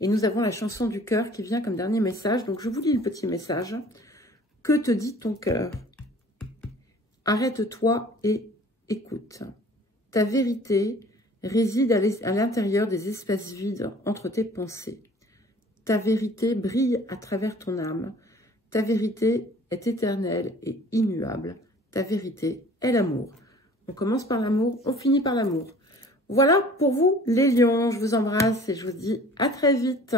Et nous avons la chanson du cœur qui vient comme dernier message. Donc je vous lis le petit message. Que te dit ton cœur? Arrête-toi et écoute. Ta vérité réside à l'intérieur des espaces vides entre tes pensées. Ta vérité brille à travers ton âme. Ta vérité est éternelle et immuable. Ta vérité est l'amour. On commence par l'amour, on finit par l'amour. Voilà pour vous les lions. Je vous embrasse et je vous dis à très vite.